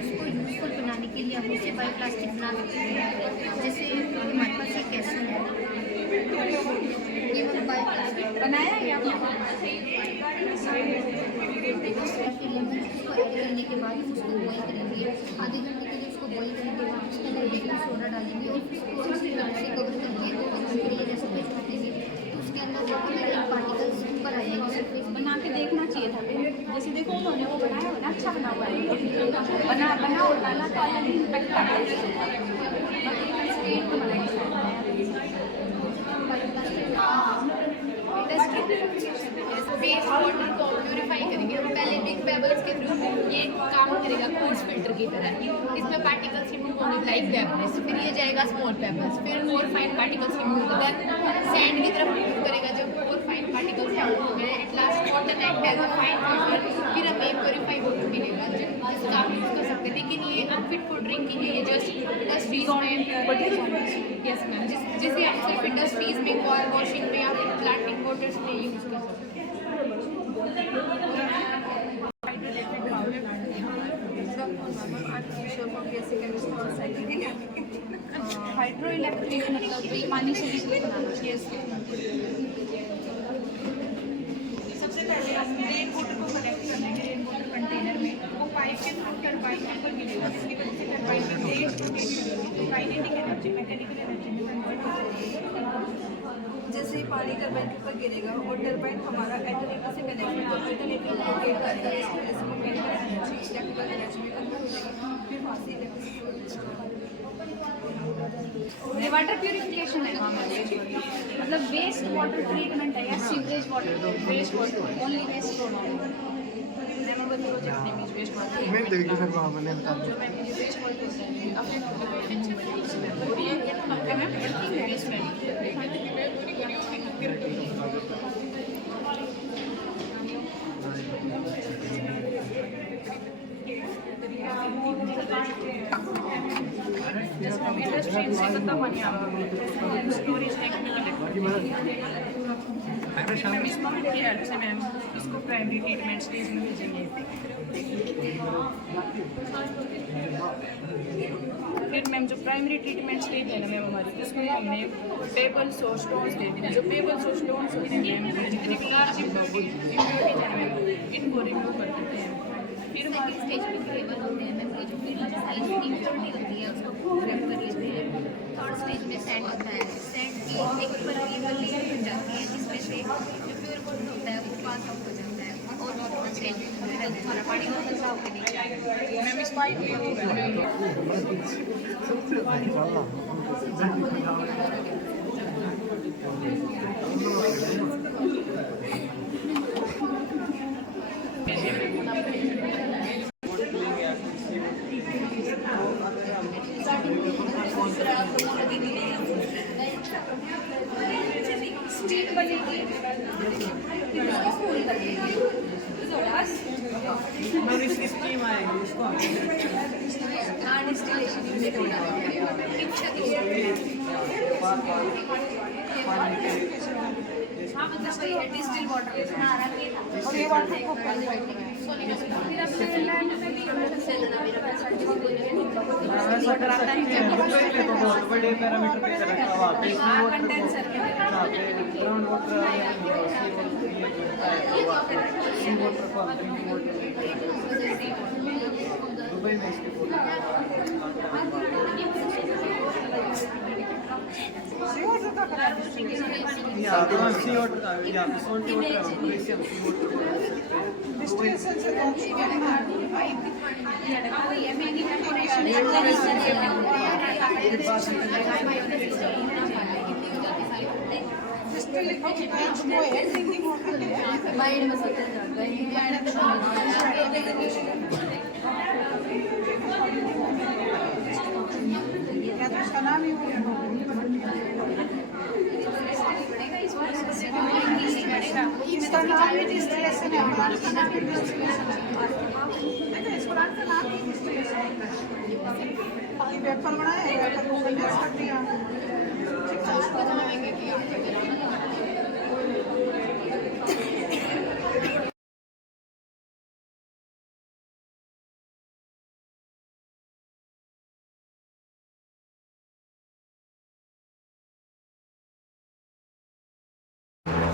उसको यूजफुल बनाने के लिए हम उससे बायोप्लास्टिक बना सकते हैं। जैसे हमारे पास एक कैसन है, ये वाला बायोप्लास्टिक बनाया है करने के बाद उसको बॉईल करेंगे, आधे घंटे के लिए उसको बॉईल करेंगे, उसके अंदर बेकिंग सोडा डालेंगे और उसको इसी तरह से कवर करके 2 घंटे के लिए जैसे पेस्ट रखेंगे, तो उसके अंदर पार्टिकल्स ऊपर आ जाएंगे। बना के देखना चाहिए था, जैसे देखो उन्होंने वो बनाया हो ना, अच्छा बना हुआ है, बना और डाला तो अलग इम्पैक्ट आता है। वेस्ट वाटर को प्यूरिफाई करेंगे हम पहले बिग पेबल्स के थ्रू, ये काम करेगा कोर्स फिल्टर की तरह। इसमें पार्टिकल्स रिमूव होंगे लाइक वेबनेस, फिर ये जाएगा स्मॉल पेबल्स, फिर मोर फाइन पार्टिकल्स रिमूव होगा, सैंड की तरफ रिमूव करेगा। जब मोर फाइन पार्टिकल्स रिमूव हो गए at last water act as a fine filter, फिर हमें प्योरीफाई वाटर मिलेगा जिसका आप यूज़ कर सकते हैं। लेकिन ये अनफिट फॉर ड्रिंकिंग है, ये जस्ट इंडस्ट्रीज में, यस मैम, जिसे आप सिर्फ इंडस्ट्रीज में, कार वॉशिंग में या प्लांटिंग वाटर्स में यूज़ कर सकते हैं। हाइड्रोइलेक्ट्रिक पावर प्लांट है हमारा आर्टिफिशियल बेसिक केमिस्ट्री और साइंटिफिक हाइड्रोइलेक्ट्रिक मतलब पानी से बिजली बनाना चाहिए। सबसे पहले हम रेन वाटर को कलेक्ट कर लेंगे रेन वाटर कंटेनर में, वो पाइप के थ्रू टरबाइन ऊपर मिलेगा, जिसकी वजह से टरबाइन में blade kinetic energy mechanical energy में कन्वर्ट हो जाएगी। जैसे ही पानी टरबाइन के ऊपर गिरेगा और टरबाइन हमारा एल्टरनेटर से कनेक्ट होगा, अल्टरनेटर को रोटेट करेगा, इसकी वजह से मैकेनिकल एनर्जी इलेक्ट्रिकल एनर्जी में कन्वर्ट हो जाएगी, फिर वहाँ से इलेक्ट्रिसिटी। वाटर प्यूरिफिकेशन है मतलब वेस्ट वाटर ट्रीटमेंट है या sewerage water waste water only waste project name is waste water मैं देखिए सर वहां मैंने बता जो मैं वेस्ट वाटर अपने और ये मैम वेस्ट में इंडस्ट्री से कितना पानी आ रहा है स्टोरेज टैंक में मैम इस मोमेंट की हेल्प से मैम इसको प्राइमरी ट्रीटमेंट स्टेज में भेजेंगे। फिर मैम जो प्राइमरी ट्रीटमेंट स्टेज है ना मैम हमारी, उसमें हमने पेबल्स और स्टोन्स दे दिए। जो पेबल्स और स्टोन्स होते हैं मैम जितनी भी लार्ज इम्प्योरिटीज है मैम इनको रिमूव कर देते हैं। फिर हमारे स्टेज पे पेबल होते हैं मैम, जो भी साइज की इम्प्योरिटी होती है उसको रैप कर लेते हैं। थर्ड स्टेज में सैंड होता है, सैंड भी एक पर लेयर बन जाती है जिसमें से जो प्योर वाटर होता है वो पास आउट हो जाता है और नॉर्मल स्टेज में हमारा पानी बहुत अच्छा होकर नीचे आएगा। मैम इस पाइप में स्टील बनेगी स्टीम आएगी उसको हाँ मतलब वही है डिस्टिल वाटर और ये वाटर को बड़े पैरामीटर पे रखा हुआ है कंडेंसर ग्राउंड वाटर सी वाटर को ड्रिंकिंग वाटर दुबई में इसके सी वाटर का करा सी वाटर या सॉल्टी वाटर वैसे हम सी वाटर डिस्टिलेशन से तो माइंड में सब जाता या तो उसका नाम ही इसका नाम ही डिस्टिलेशन है, प्लांट का नाम ही डिस्टिलेशन है। देखो इस प्लांट का नाम ही डिस्टिलेशन है। ये वेपर बनाया है, वेपर को कंडेंस कर दिया।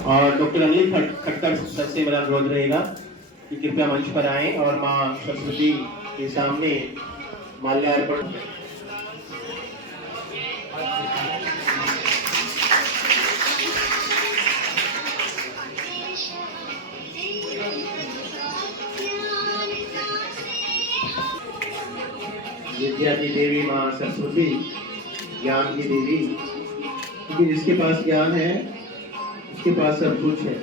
और डॉक्टर अनिल खट्टर सर से मेरा अनुरोध रहेगा कि कृपया मंच पर आएं और मां सरस्वती के सामने माल्यार्पण। विद्या की देवी मां सरस्वती, ज्ञान की देवी, क्योंकि जिसके पास ज्ञान है उसके पास सब कुछ है।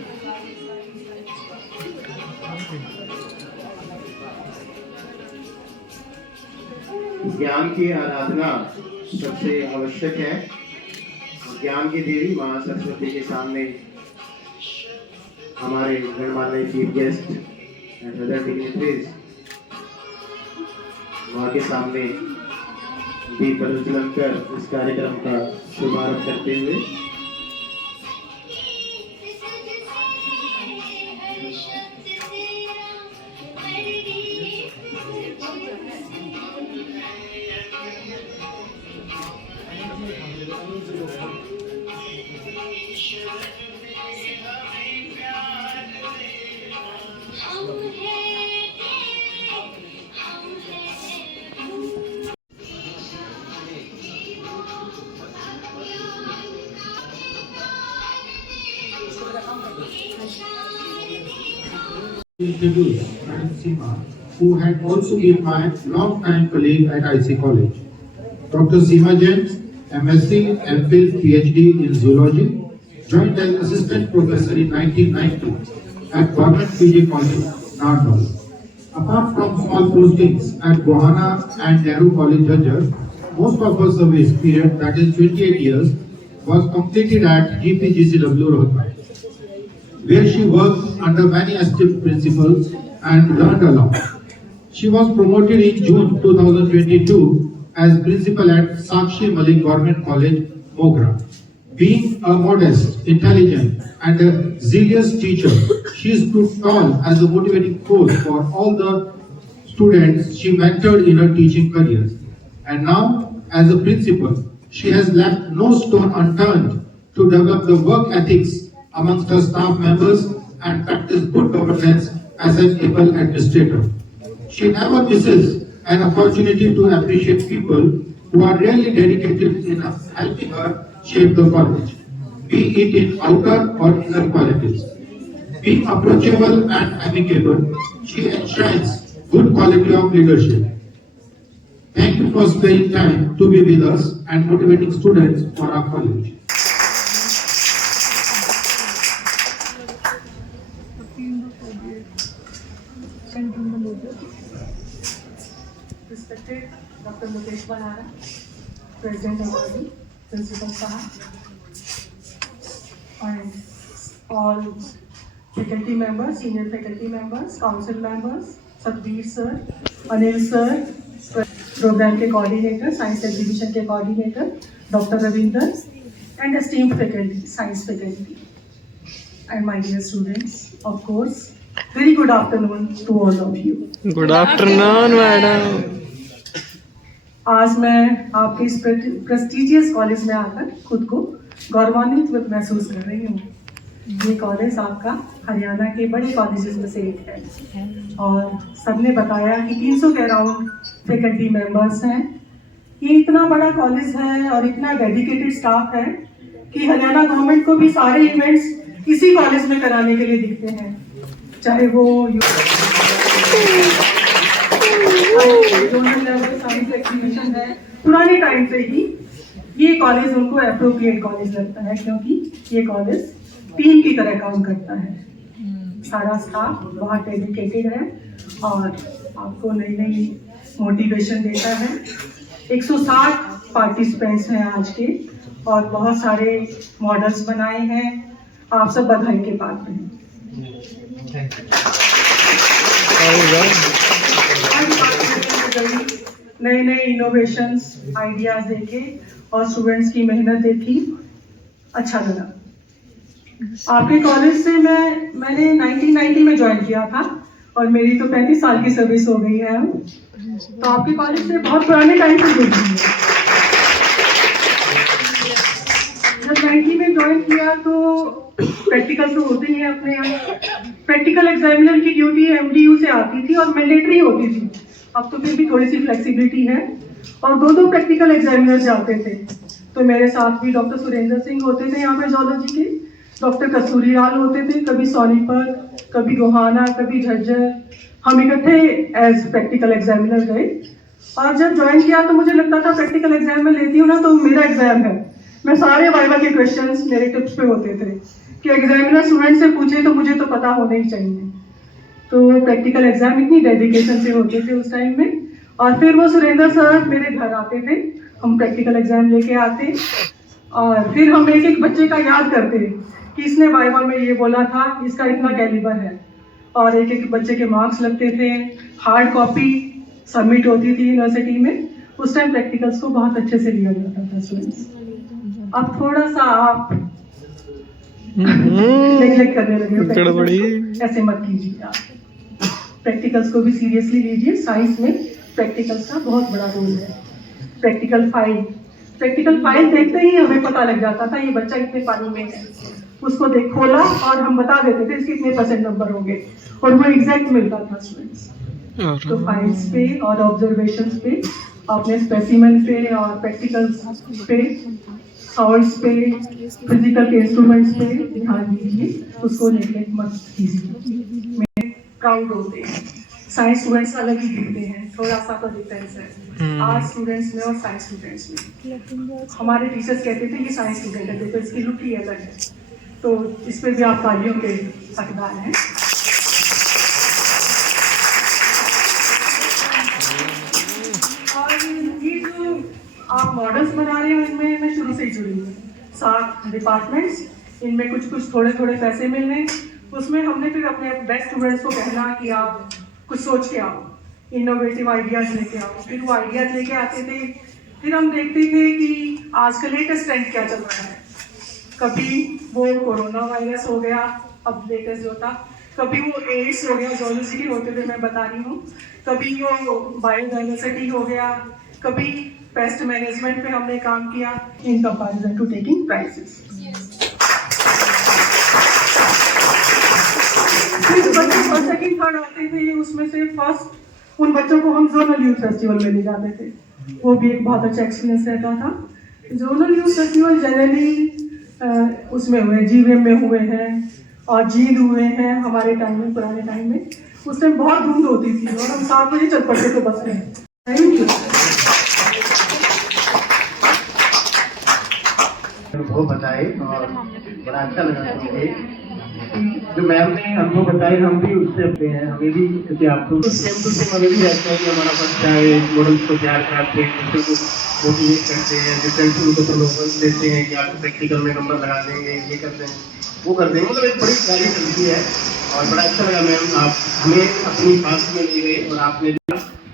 ज्ञान की आराधना सबसे आवश्यक है। ज्ञान की देवी मां सरस्वती के सामने हमारे गणमान्य chief guest and other dignitaries मां के सामने दीप प्रज्वलन कर इस कार्यक्रम का शुभारंभ करते हुए Introduce Madam Seema, who had also been my long-time colleague at IC College. Dr. Seema James, MSc, MPhil, PhD in Zoology, joined as Assistant Professor in 1990 at Government PG College, Narnaul. Apart from small postings at Gohana and Nehru College, Jhajjar, most of her service period, that is 28 years, was completed at GPGCW Rohtak, where she worked under many esteemed principals and learned a lot. She was promoted in June 2022 as principal at Sakshi Malik Government College, Mogra. Being a modest, intelligent and a zealous teacher, she stood tall as a motivating force for all the students she mentored in her teaching career. And now, as a principal, she has left no stone unturned to develop the work ethics amongst her staff members and practice good governance as an able administrator. She never misses an opportunity to appreciate people who are really dedicated in helping her shape the college, be it in outer or inner qualities. Being approachable and amicable, she enshrines good quality of leadership. Thank you for sparing time to be with us and motivating students for our college. Respected Dr. Mukesh Banara, President of Body, Principal Sahab, and all faculty members, senior faculty members, council members, Satbir sir, Anil sir, program के coordinator, science exhibition के coordinator, Dr. Ravinder, and esteemed faculty, science faculty, and my dear students, of course, very good afternoon to all of you. Good afternoon, madam. आज मैं आपके इस prestigious college में आकर खुद को गौरवान्वित महसूस कर रही हूँ। ये कॉलेज आपका हरियाणा के बड़े कॉलेजेस में से एक है और सबने बताया कि 300 के अराउंड फैकल्टी मेंबर्स हैं। ये इतना बड़ा कॉलेज है और इतना डेडिकेटेड स्टाफ है कि हरियाणा गवर्नमेंट को भी सारे इवेंट्स इसी कॉलेज में कराने के लिए दिखते हैं, चाहे वो जोनल लेवल साइंस एग्जीबिशन है। पुराने टाइम से ही ये कॉलेज उनको एप्रोप्रिएट कॉलेज लगता है क्योंकि ये कॉलेज टीम की तरह काम करता है। सारा स्टाफ बहुत डेडिकेटेड है और आपको नई नई मोटिवेशन देता है। 160 पार्टिसिपेंट्स हैं आज के और बहुत सारे मॉडल्स बनाए हैं। आप सब बधाई के पात्र हैं। नए नए इनोवेशंस आइडियाज देखे और स्टूडेंट्स की मेहनत देखी, अच्छा लगा। आपके कॉलेज से मैंने 1990 में ज्वाइन किया था और मेरी तो 35 साल की सर्विस हो गई है। तो आपके कॉलेज से बहुत पुराने टाइम से जुड़ी हुई है। जब 90 में ज्वाइन किया तो प्रैक्टिकल तो होते ही हैं अपने यहाँ। प्रैक्टिकल एग्जामिनर की ड्यूटी MDU से आती थी और मैंडेटरी होती थी। अब तो फिर भी थोड़ी सी फ्लेक्सिबिलिटी है और दो प्रैक्टिकल एग्जामिनर जाते थे। तो मेरे साथ भी डॉक्टर सुरेंद्र सिंह होते थे यहाँ पे जूलॉजी के, डॉक्टर कस्तूरी लाल होते थे, कभी सोनीपत, कभी गोहाना, कभी झज्जर। हम इकट्ठे एज प्रैक्टिकल एग्जामिनर गए और जब ज्वाइन किया तो मुझे लगता था प्रैक्टिकल एग्जाम में लेती हूँ ना तो मेरा एग्जाम है। मैं सारे वाइवा के क्वेश्चंस मेरे टिप्स पे होते थे कि एग्जामिनर स्टूडेंट से पूछे तो मुझे तो पता होना ही चाहिए। तो प्रैक्टिकल एग्जाम इतनी डेडिकेशन से होते थे उस टाइम में। और फिर वो सुरेंद्र सर मेरे घर आते थे, हम प्रैक्टिकल एग्जाम लेके आते और फिर हम एक एक बच्चे का याद करते कि इसने वाइवा में ये बोला था, इसका इतना कैलिबर है। और एक एक बच्चे के मार्क्स लगते थे, हार्ड कॉपी सबमिट होती थी यूनिवर्सिटी में। उस टाइम प्रैक्टिकल्स को बहुत अच्छे से लिया जाता था स्टूडेंट्स। अब थोड़ा सा आप नेग्लेक्ट करने लगे, ऐसे मत कीजिए। आप प्रैक्टिकल्स को भी सीरियसली लीजिए। साइंस में प्रैक्टिकल्स का बहुत बड़ा रोल है। प्रैक्टिकल फाइल देखते ही हमें पता लग जाता था ये बच्चा इतने पानी में है। उसको खोला और हम बता देते थे इसके इतने % नंबर होंगे और वो एग्जैक्ट मिलता था स्टूडेंट्स। तो फाइल्स पे और ऑब्जर्वेशंस पे, अपने स्पेसिमेन पे और प्रैक्टिकल्स पे, सॉल्ट्स पे, फिजिकल के इंस्ट्रूमेंट्स पे ध्यान दीजिए, उसको नेग्लेक्ट मत कीजिए। मेरे प्राउड होते हैं, साइंस स्टूडेंट्स अलग ही दिखते हैं, थोड़ा सा तो डिफरेंस है आर्ट स्टूडेंट्स में और साइंस स्टूडेंट्स में। हमारे टीचर्स कहते थे ये साइंस स्टूडेंट है, देखो इसकी लुक ही अलग है। तो इस पर भी आप तालियों के हकदार हैं। और ये जो आप मॉडल्स बना रहे हो, इनमें मैं शुरू से ही जुड़ी हूँ। 7 डिपार्टमेंट्स, इनमें कुछ थोड़े पैसे मिल रहे हैं। उसमें हमने फिर अपने बेस्ट स्टूडेंट्स को कहना कि आप कुछ सोच के आओ, इनोवेटिव आइडियाज लेके आओ। फिर वो आइडियाज लेके आते थे, फिर हम देखते थे कि आज का लेटेस्ट ट्रेंड क्या चल रहा है। कभी वो कोरोना वायरस हो गया, अब लेटेस्ट जो था, कभी वो एड्स हो गया, जोलॉजी के होते हुए मैं बता रही हूँ, कभी वो बायोडाइवर्सिटी हो गया, कभी पेस्ट मैनेजमेंट पे हमने काम किया in comparison to taking prices. फिर बच्चे फर्स्ट सेकंड थर्ड आते थे, उसमें से फर्स्ट उन बच्चों को हम जोनल यूथ फेस्टिवल में ले जाते थे। वो भी एक बहुत अच्छा एक्सपीरियंस रहता था। जोनल यूथ फेस्टिवल जनरली उसमें हुए, जीवीएम में हुए हैं और जींद हुए हैं हमारे टाइम में, पुराने टाइम में। उस टाइम बहुत धुंध होती थी और हम 7 बजे चल पड़ते थे बस में। Thank you. अनुभव बताए और बड़ा अच्छा लगा मुझे। जो मैम ने अनुभव बताए हम भी उससे अपने हैं, हमें भी, क्योंकि आपको सेम टू सेम हमें भी ऐसा है कि हमारा फर्स्ट है, मॉडल्स को तैयार कराते हैं, दूसरे को मोटिवेट करते हैं, डिफरेंट उनको प्रलोभन देते हैं कि आप प्रैक्टिकल में नंबर लगा देंगे, ये करते हैं, वो करते हैं। मतलब एक बड़ी तैयारी चलती है और बड़ा अच्छा लगा मैम, आप हमें अपनी पास में ले गए और आपने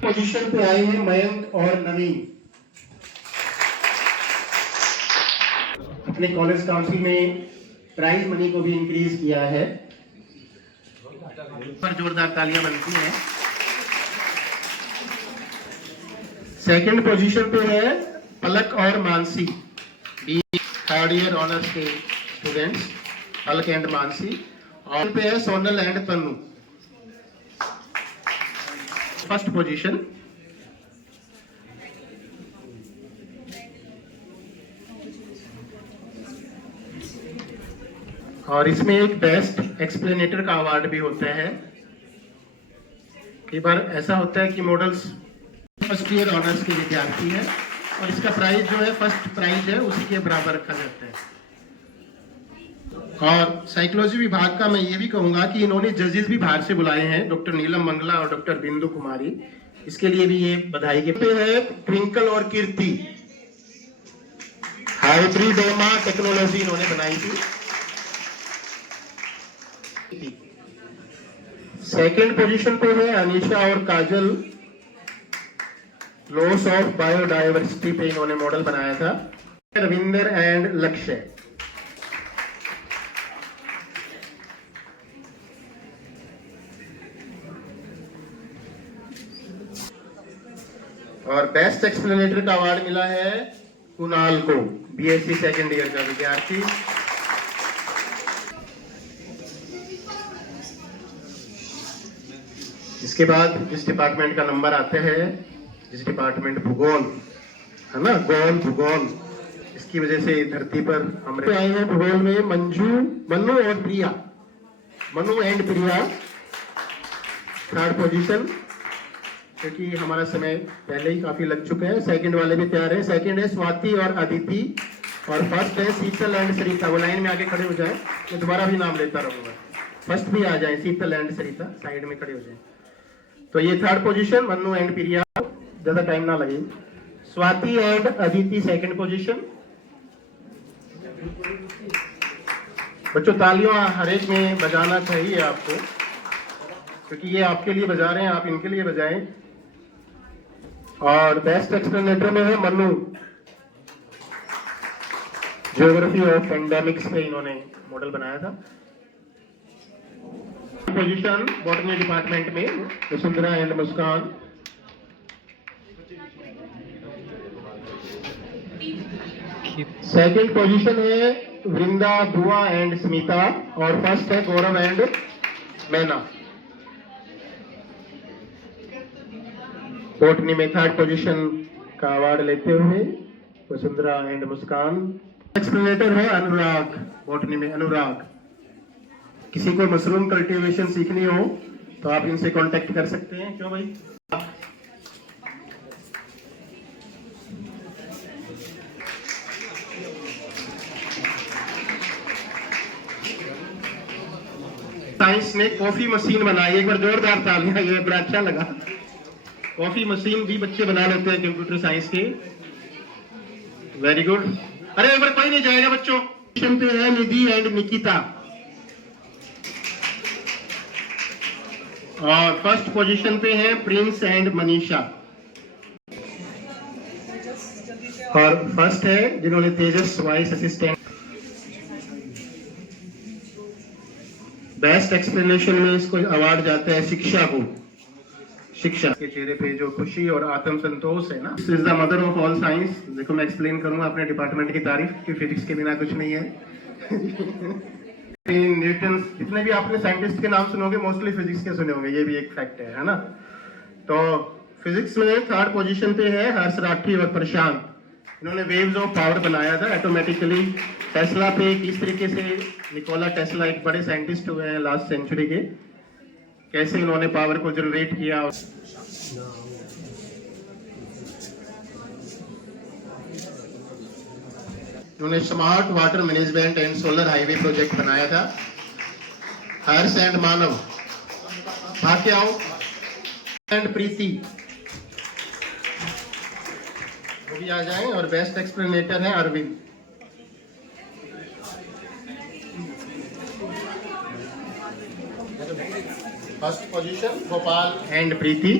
पोजीशन पे आए हैं मयंक और नवीन। अपने कॉलेज काउंसिल में प्राइज मनी को भी इंक्रीज किया है, पर जोरदार तालियां बनती हैं। सेकंड पोजीशन पे है पलक और Mansi, B third year honours के स्टूडेंट्स, पलक एंड मानसी। और पे है Sonal and Tanu, first position. और इसमें एक बेस्ट एक्सप्लेनेटर का अवार्ड भी होता है। कई बार ऐसा होता है कि मॉडल्स फर्स्ट ईयर ऑनर्स के विद्यार्थी है और इसका प्राइस जो है, फर्स्ट प्राइज है, उसी के बराबर रखा जाता है। और साइकोलॉजी विभाग का मैं ये भी कहूंगा कि इन्होंने जजेस भी बाहर से बुलाए हैं, डॉक्टर नीलम मंगला और डॉक्टर बिंदु कुमारी, इसके लिए भी ये बधाई के पे है। ट्विंकल और कीर्ति, हाइब्रिडोमा टेक्नोलॉजी इन्होंने बनाई थी। सेकंड पोजीशन पे है अनीशा और काजल, लॉस ऑफ बायोडाइवर्सिटी पे इन्होंने मॉडल बनाया था। रविंदर एंड लक्ष्य। और बेस्ट एक्सप्लेनेटर का अवार्ड मिला है कुणाल को, बीएससी सेकंड ईयर का विद्यार्थी। इसके बाद जिस डिपार्टमेंट का नंबर आते हैं, जिस डिपार्टमेंट भूगोल है ना, भूगोल, इसकी वजह से धरती पर हम आए हैं। भूगोल में मनु और Priya, Manu and Priya third position, क्योंकि हमारा समय पहले ही काफी लग चुका है। सेकंड वाले भी तैयार है। सेकंड है स्वाति और अदिति और फर्स्ट है शीतल एंड सरिता। वो लाइन में आगे खड़े हो जाए, मैं दोबारा भी नाम लेता रहूंगा। फर्स्ट भी आ जाए, शीतल एंड सरिता साइड में खड़े हो जाए। तो ये थर्ड पोजीशन, मन्नू एंड प्रिया, ज्यादा टाइम ना लगे। Swati and Aditi second position. बच्चों तालियां हर एक में बजाना चाहिए आपको, क्योंकि ये आपके लिए बजा रहे हैं, आप इनके लिए बजाएं। और बेस्ट एक्सप्लेनेटर में है मन्नू, ज्योग्राफी ऑफ पेंडेमिक्स पे इन्होंने मॉडल बनाया था। पोजीशन बॉटनी डिपार्टमेंट में Vasundhara and Muskan. Second position है वृंदा, बुआ एंड स्मिता और फर्स्ट है गौरव एंड मैना। बॉटनी में थर्ड पोजीशन का अवार्ड लेते हुए वसुंधरा एंड मुस्कान। एक्सप्लेनेटर है अनुराग, बॉटनी में अनुराग। किसी को मशरूम कल्टीवेशन सीखनी हो तो आप इनसे कांटेक्ट कर सकते हैं। क्यों भाई? साइंस ने कॉफी मशीन बनाई, एक बार जोरदार तालियां, ये बड़ा अच्छा लगा। कॉफी मशीन भी बच्चे बना लेते हैं कंप्यूटर साइंस के, वेरी गुड। अरे एक बार कोई नहीं जाएगा बच्चों। पे है निधि एंड निकिता, और फर्स्ट पोजीशन पे है प्रिंस एंड मनीषा, और फर्स्ट है जिन्होंने तेजस वाइस असिस्टेंट। बेस्ट एक्सप्लेनेशन में इसको अवार्ड जाता है शिक्षा को। शिक्षा के चेहरे पे जो खुशी और आत्म संतोष है ना, this is the mother of all science. देखो मैं एक्सप्लेन करूंगा अपने डिपार्टमेंट की तारीफ कि फिजिक्स के बिना कुछ नहीं है। न्यूटन, जितने भी आपने साइंटिस्ट के नाम सुनोगे मोस्टली फिजिक्स के सुने होंगे, ये भी एक फैक्ट है ना। तो फिजिक्स में थर्ड पोजीशन पे है हर्ष राठी और प्रशांत। इन्होंने वेव्स ऑफ पावर बनाया था ऑटोमेटिकली। टेस्ला पे किस तरीके से निकोला टेस्ला एक बड़े साइंटिस्ट हुए हैं लास्ट सेंचुरी के, कैसे इन्होंने पावर को जनरेट किया। उन्होंने smart water management and solar highway project बनाया था। हर्ष एंड मानव, भाग्य आओ, एंड प्रीति वो भी आ जाएं। और बेस्ट एक्सप्लेनेटर है Arvind. First position Gopal and Preeti.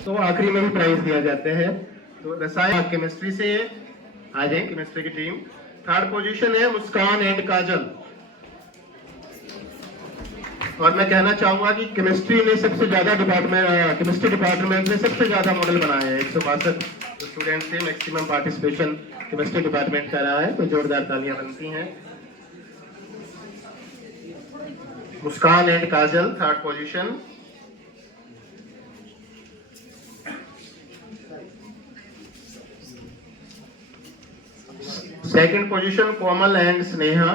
तो आखिरी में ही प्राइज दिया जाता है। तो रसायन केमिस्ट्री से आ जाए केमिस्ट्री की टीम। थर्ड पोजीशन है मुस्कान एंड काजल। और मैं कहना चाहूंगा कि केमिस्ट्री ने सबसे ज्यादा केमिस्ट्री डिपार्टमेंट ने सबसे ज्यादा मॉडल बनाए हैं। 162 स्टूडेंट से मैक्सिमम पार्टिसिपेशन केमिस्ट्री डिपार्टमेंट का रहा है, तो जोरदार तालियां बनती हैं। Muskan and Kajal third position. Second position Komal and Sneha.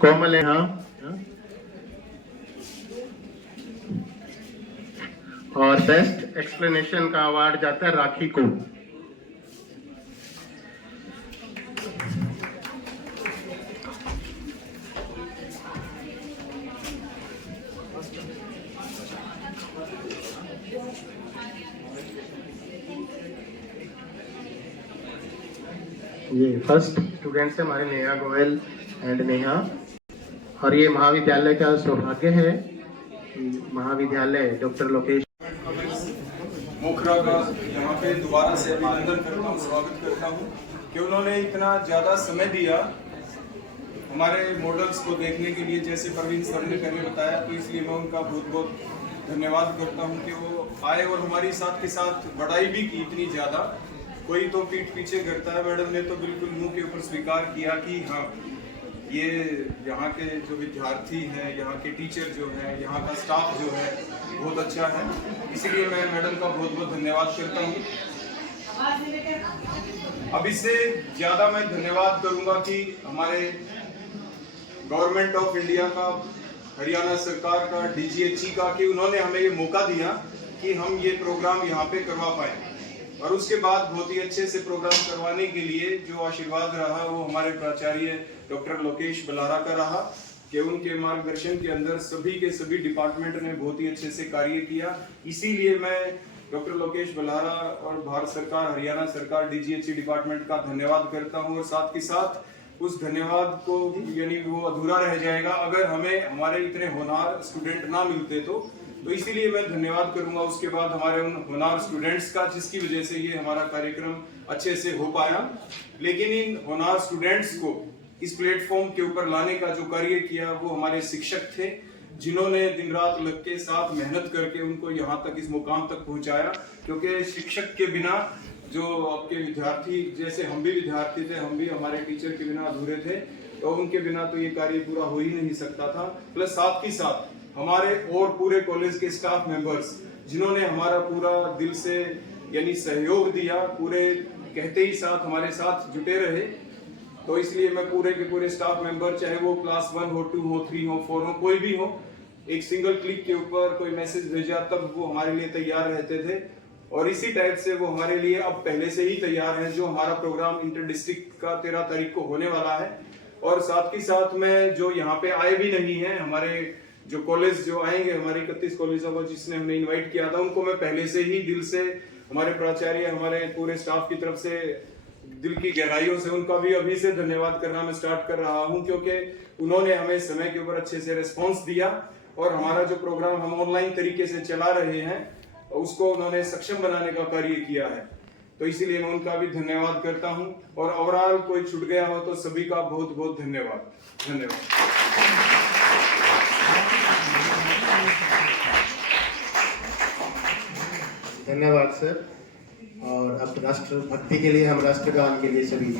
Komal है हाँ। और बेस्ट एक्सप्लेनेशन का अवार्ड जाता है राखी को। ये फर्स्ट स्टूडेंट्स है हमारे नेहा गोयल एंड नेहा। और ये महाविद्यालय का सौभाग्य है, महाविद्यालय डॉक्टर लोकेश मोखरा का यहाँ पे दोबारा से अभिनंदन करता हूँ, स्वागत करता हूँ कि उन्होंने इतना ज़्यादा समय दिया हमारे मॉडल्स को देखने के लिए, जैसे प्रवीण सर ने पहले बताया। तो इसलिए मैं उनका बहुत बहुत धन्यवाद करता हूँ कि वो आए और हमारी साथ के साथ बढ़ाई भी की इतनी ज़्यादा। कोई तो पीठ पीछे करता है, मैडम ने तो बिल्कुल मुंह के ऊपर स्वीकार किया कि हाँ ये यहाँ के जो विद्यार्थी हैं, यहाँ के टीचर जो हैं, यहाँ का स्टाफ जो है बहुत अच्छा है। इसीलिए मैं मैडम का बहुत बहुत धन्यवाद करता हूँ। अब इससे ज़्यादा मैं धन्यवाद करूँगा कि हमारे गवर्नमेंट ऑफ इंडिया का, हरियाणा सरकार का, DGHE का, कि उन्होंने हमें ये मौका दिया कि हम ये प्रोग्राम यहाँ पे करवा पाए। और उसके बाद बहुत ही अच्छे से प्रोग्राम करवाने के लिए जो आशीर्वाद रहा वो हमारे प्राचार्य डॉक्टर लोकेश बलारा का रहा, कि उनके मार्गदर्शन के अंदर सभी के सभी डिपार्टमेंट ने बहुत ही अच्छे से कार्य किया। इसीलिए मैं डॉक्टर लोकेश बलारा और भारत सरकार, हरियाणा सरकार, DGHE डिपार्टमेंट का धन्यवाद करता हूँ। और साथ के साथ उस धन्यवाद को यानी वो अधूरा रह जाएगा अगर हमें हमारे इतने होनहार स्टूडेंट ना मिलते। तो इसीलिए मैं धन्यवाद करूंगा उसके बाद हमारे उन होनहार स्टूडेंट्स का, जिसकी वजह से ये हमारा कार्यक्रम अच्छे से हो पाया। लेकिन इन होनहार स्टूडेंट्स को इस प्लेटफॉर्म के ऊपर लाने का जो कार्य किया वो हमारे शिक्षक थे, जिन्होंने दिन रात लग के साथ मेहनत करके उनको यहाँ तक इस मुकाम तक पहुँचाया। क्योंकि शिक्षक के बिना जो आपके विद्यार्थी, जैसे हम भी विद्यार्थी थे, हम भी हमारे टीचर के बिना अधूरे थे, तो उनके बिना तो ये कार्य पूरा हो ही नहीं सकता था। प्लस साथ ही साथ हमारे और पूरे कॉलेज के स्टाफ मेंबर्स, जिन्होंने हमारा पूरा दिल से यानी सहयोग दिया, पूरे कहते ही साथ हमारे साथ जुटे रहे। तो इसलिए मैं पूरे के पूरे स्टाफ मेंबर, चाहे वो क्लास 1 हो, 2 हो, 3 हो, 4 हो, कोई भी हो, एक सिंगल क्लिक के ऊपर कोई मैसेज भेजा तब वो हमारे लिए तैयार रहते थे। और इसी टाइप से वो हमारे लिए अब पहले से ही तैयार है। जो हमारा प्रोग्राम इंटर डिस्ट्रिक्ट का 13 तारीख को होने वाला है, और साथ ही साथ में जो यहाँ पे आए भी नहीं है, हमारे जो कॉलेज जो आएंगे, हमारे 31 कॉलेजों को जिसने हमने इनवाइट किया था, उनको मैं पहले से ही दिल से, हमारे प्राचार्य, हमारे पूरे स्टाफ की तरफ से, दिल की गहराइयों से उनका भी अभी से धन्यवाद करना मैं स्टार्ट कर रहा हूं। क्योंकि उन्होंने हमें समय के ऊपर अच्छे से रिस्पॉन्स दिया, और हमारा जो प्रोग्राम हम ऑनलाइन तरीके से चला रहे हैं उसको उन्होंने सक्षम बनाने का कार्य किया है। तो इसीलिए मैं उनका भी धन्यवाद करता हूं। और ओवरऑल कोई छूट गया हो तो सभी का बहुत बहुत धन्यवाद। धन्यवाद सर। और अब राष्ट्र भक्ति के लिए हम राष्ट्रगान के लिए सभी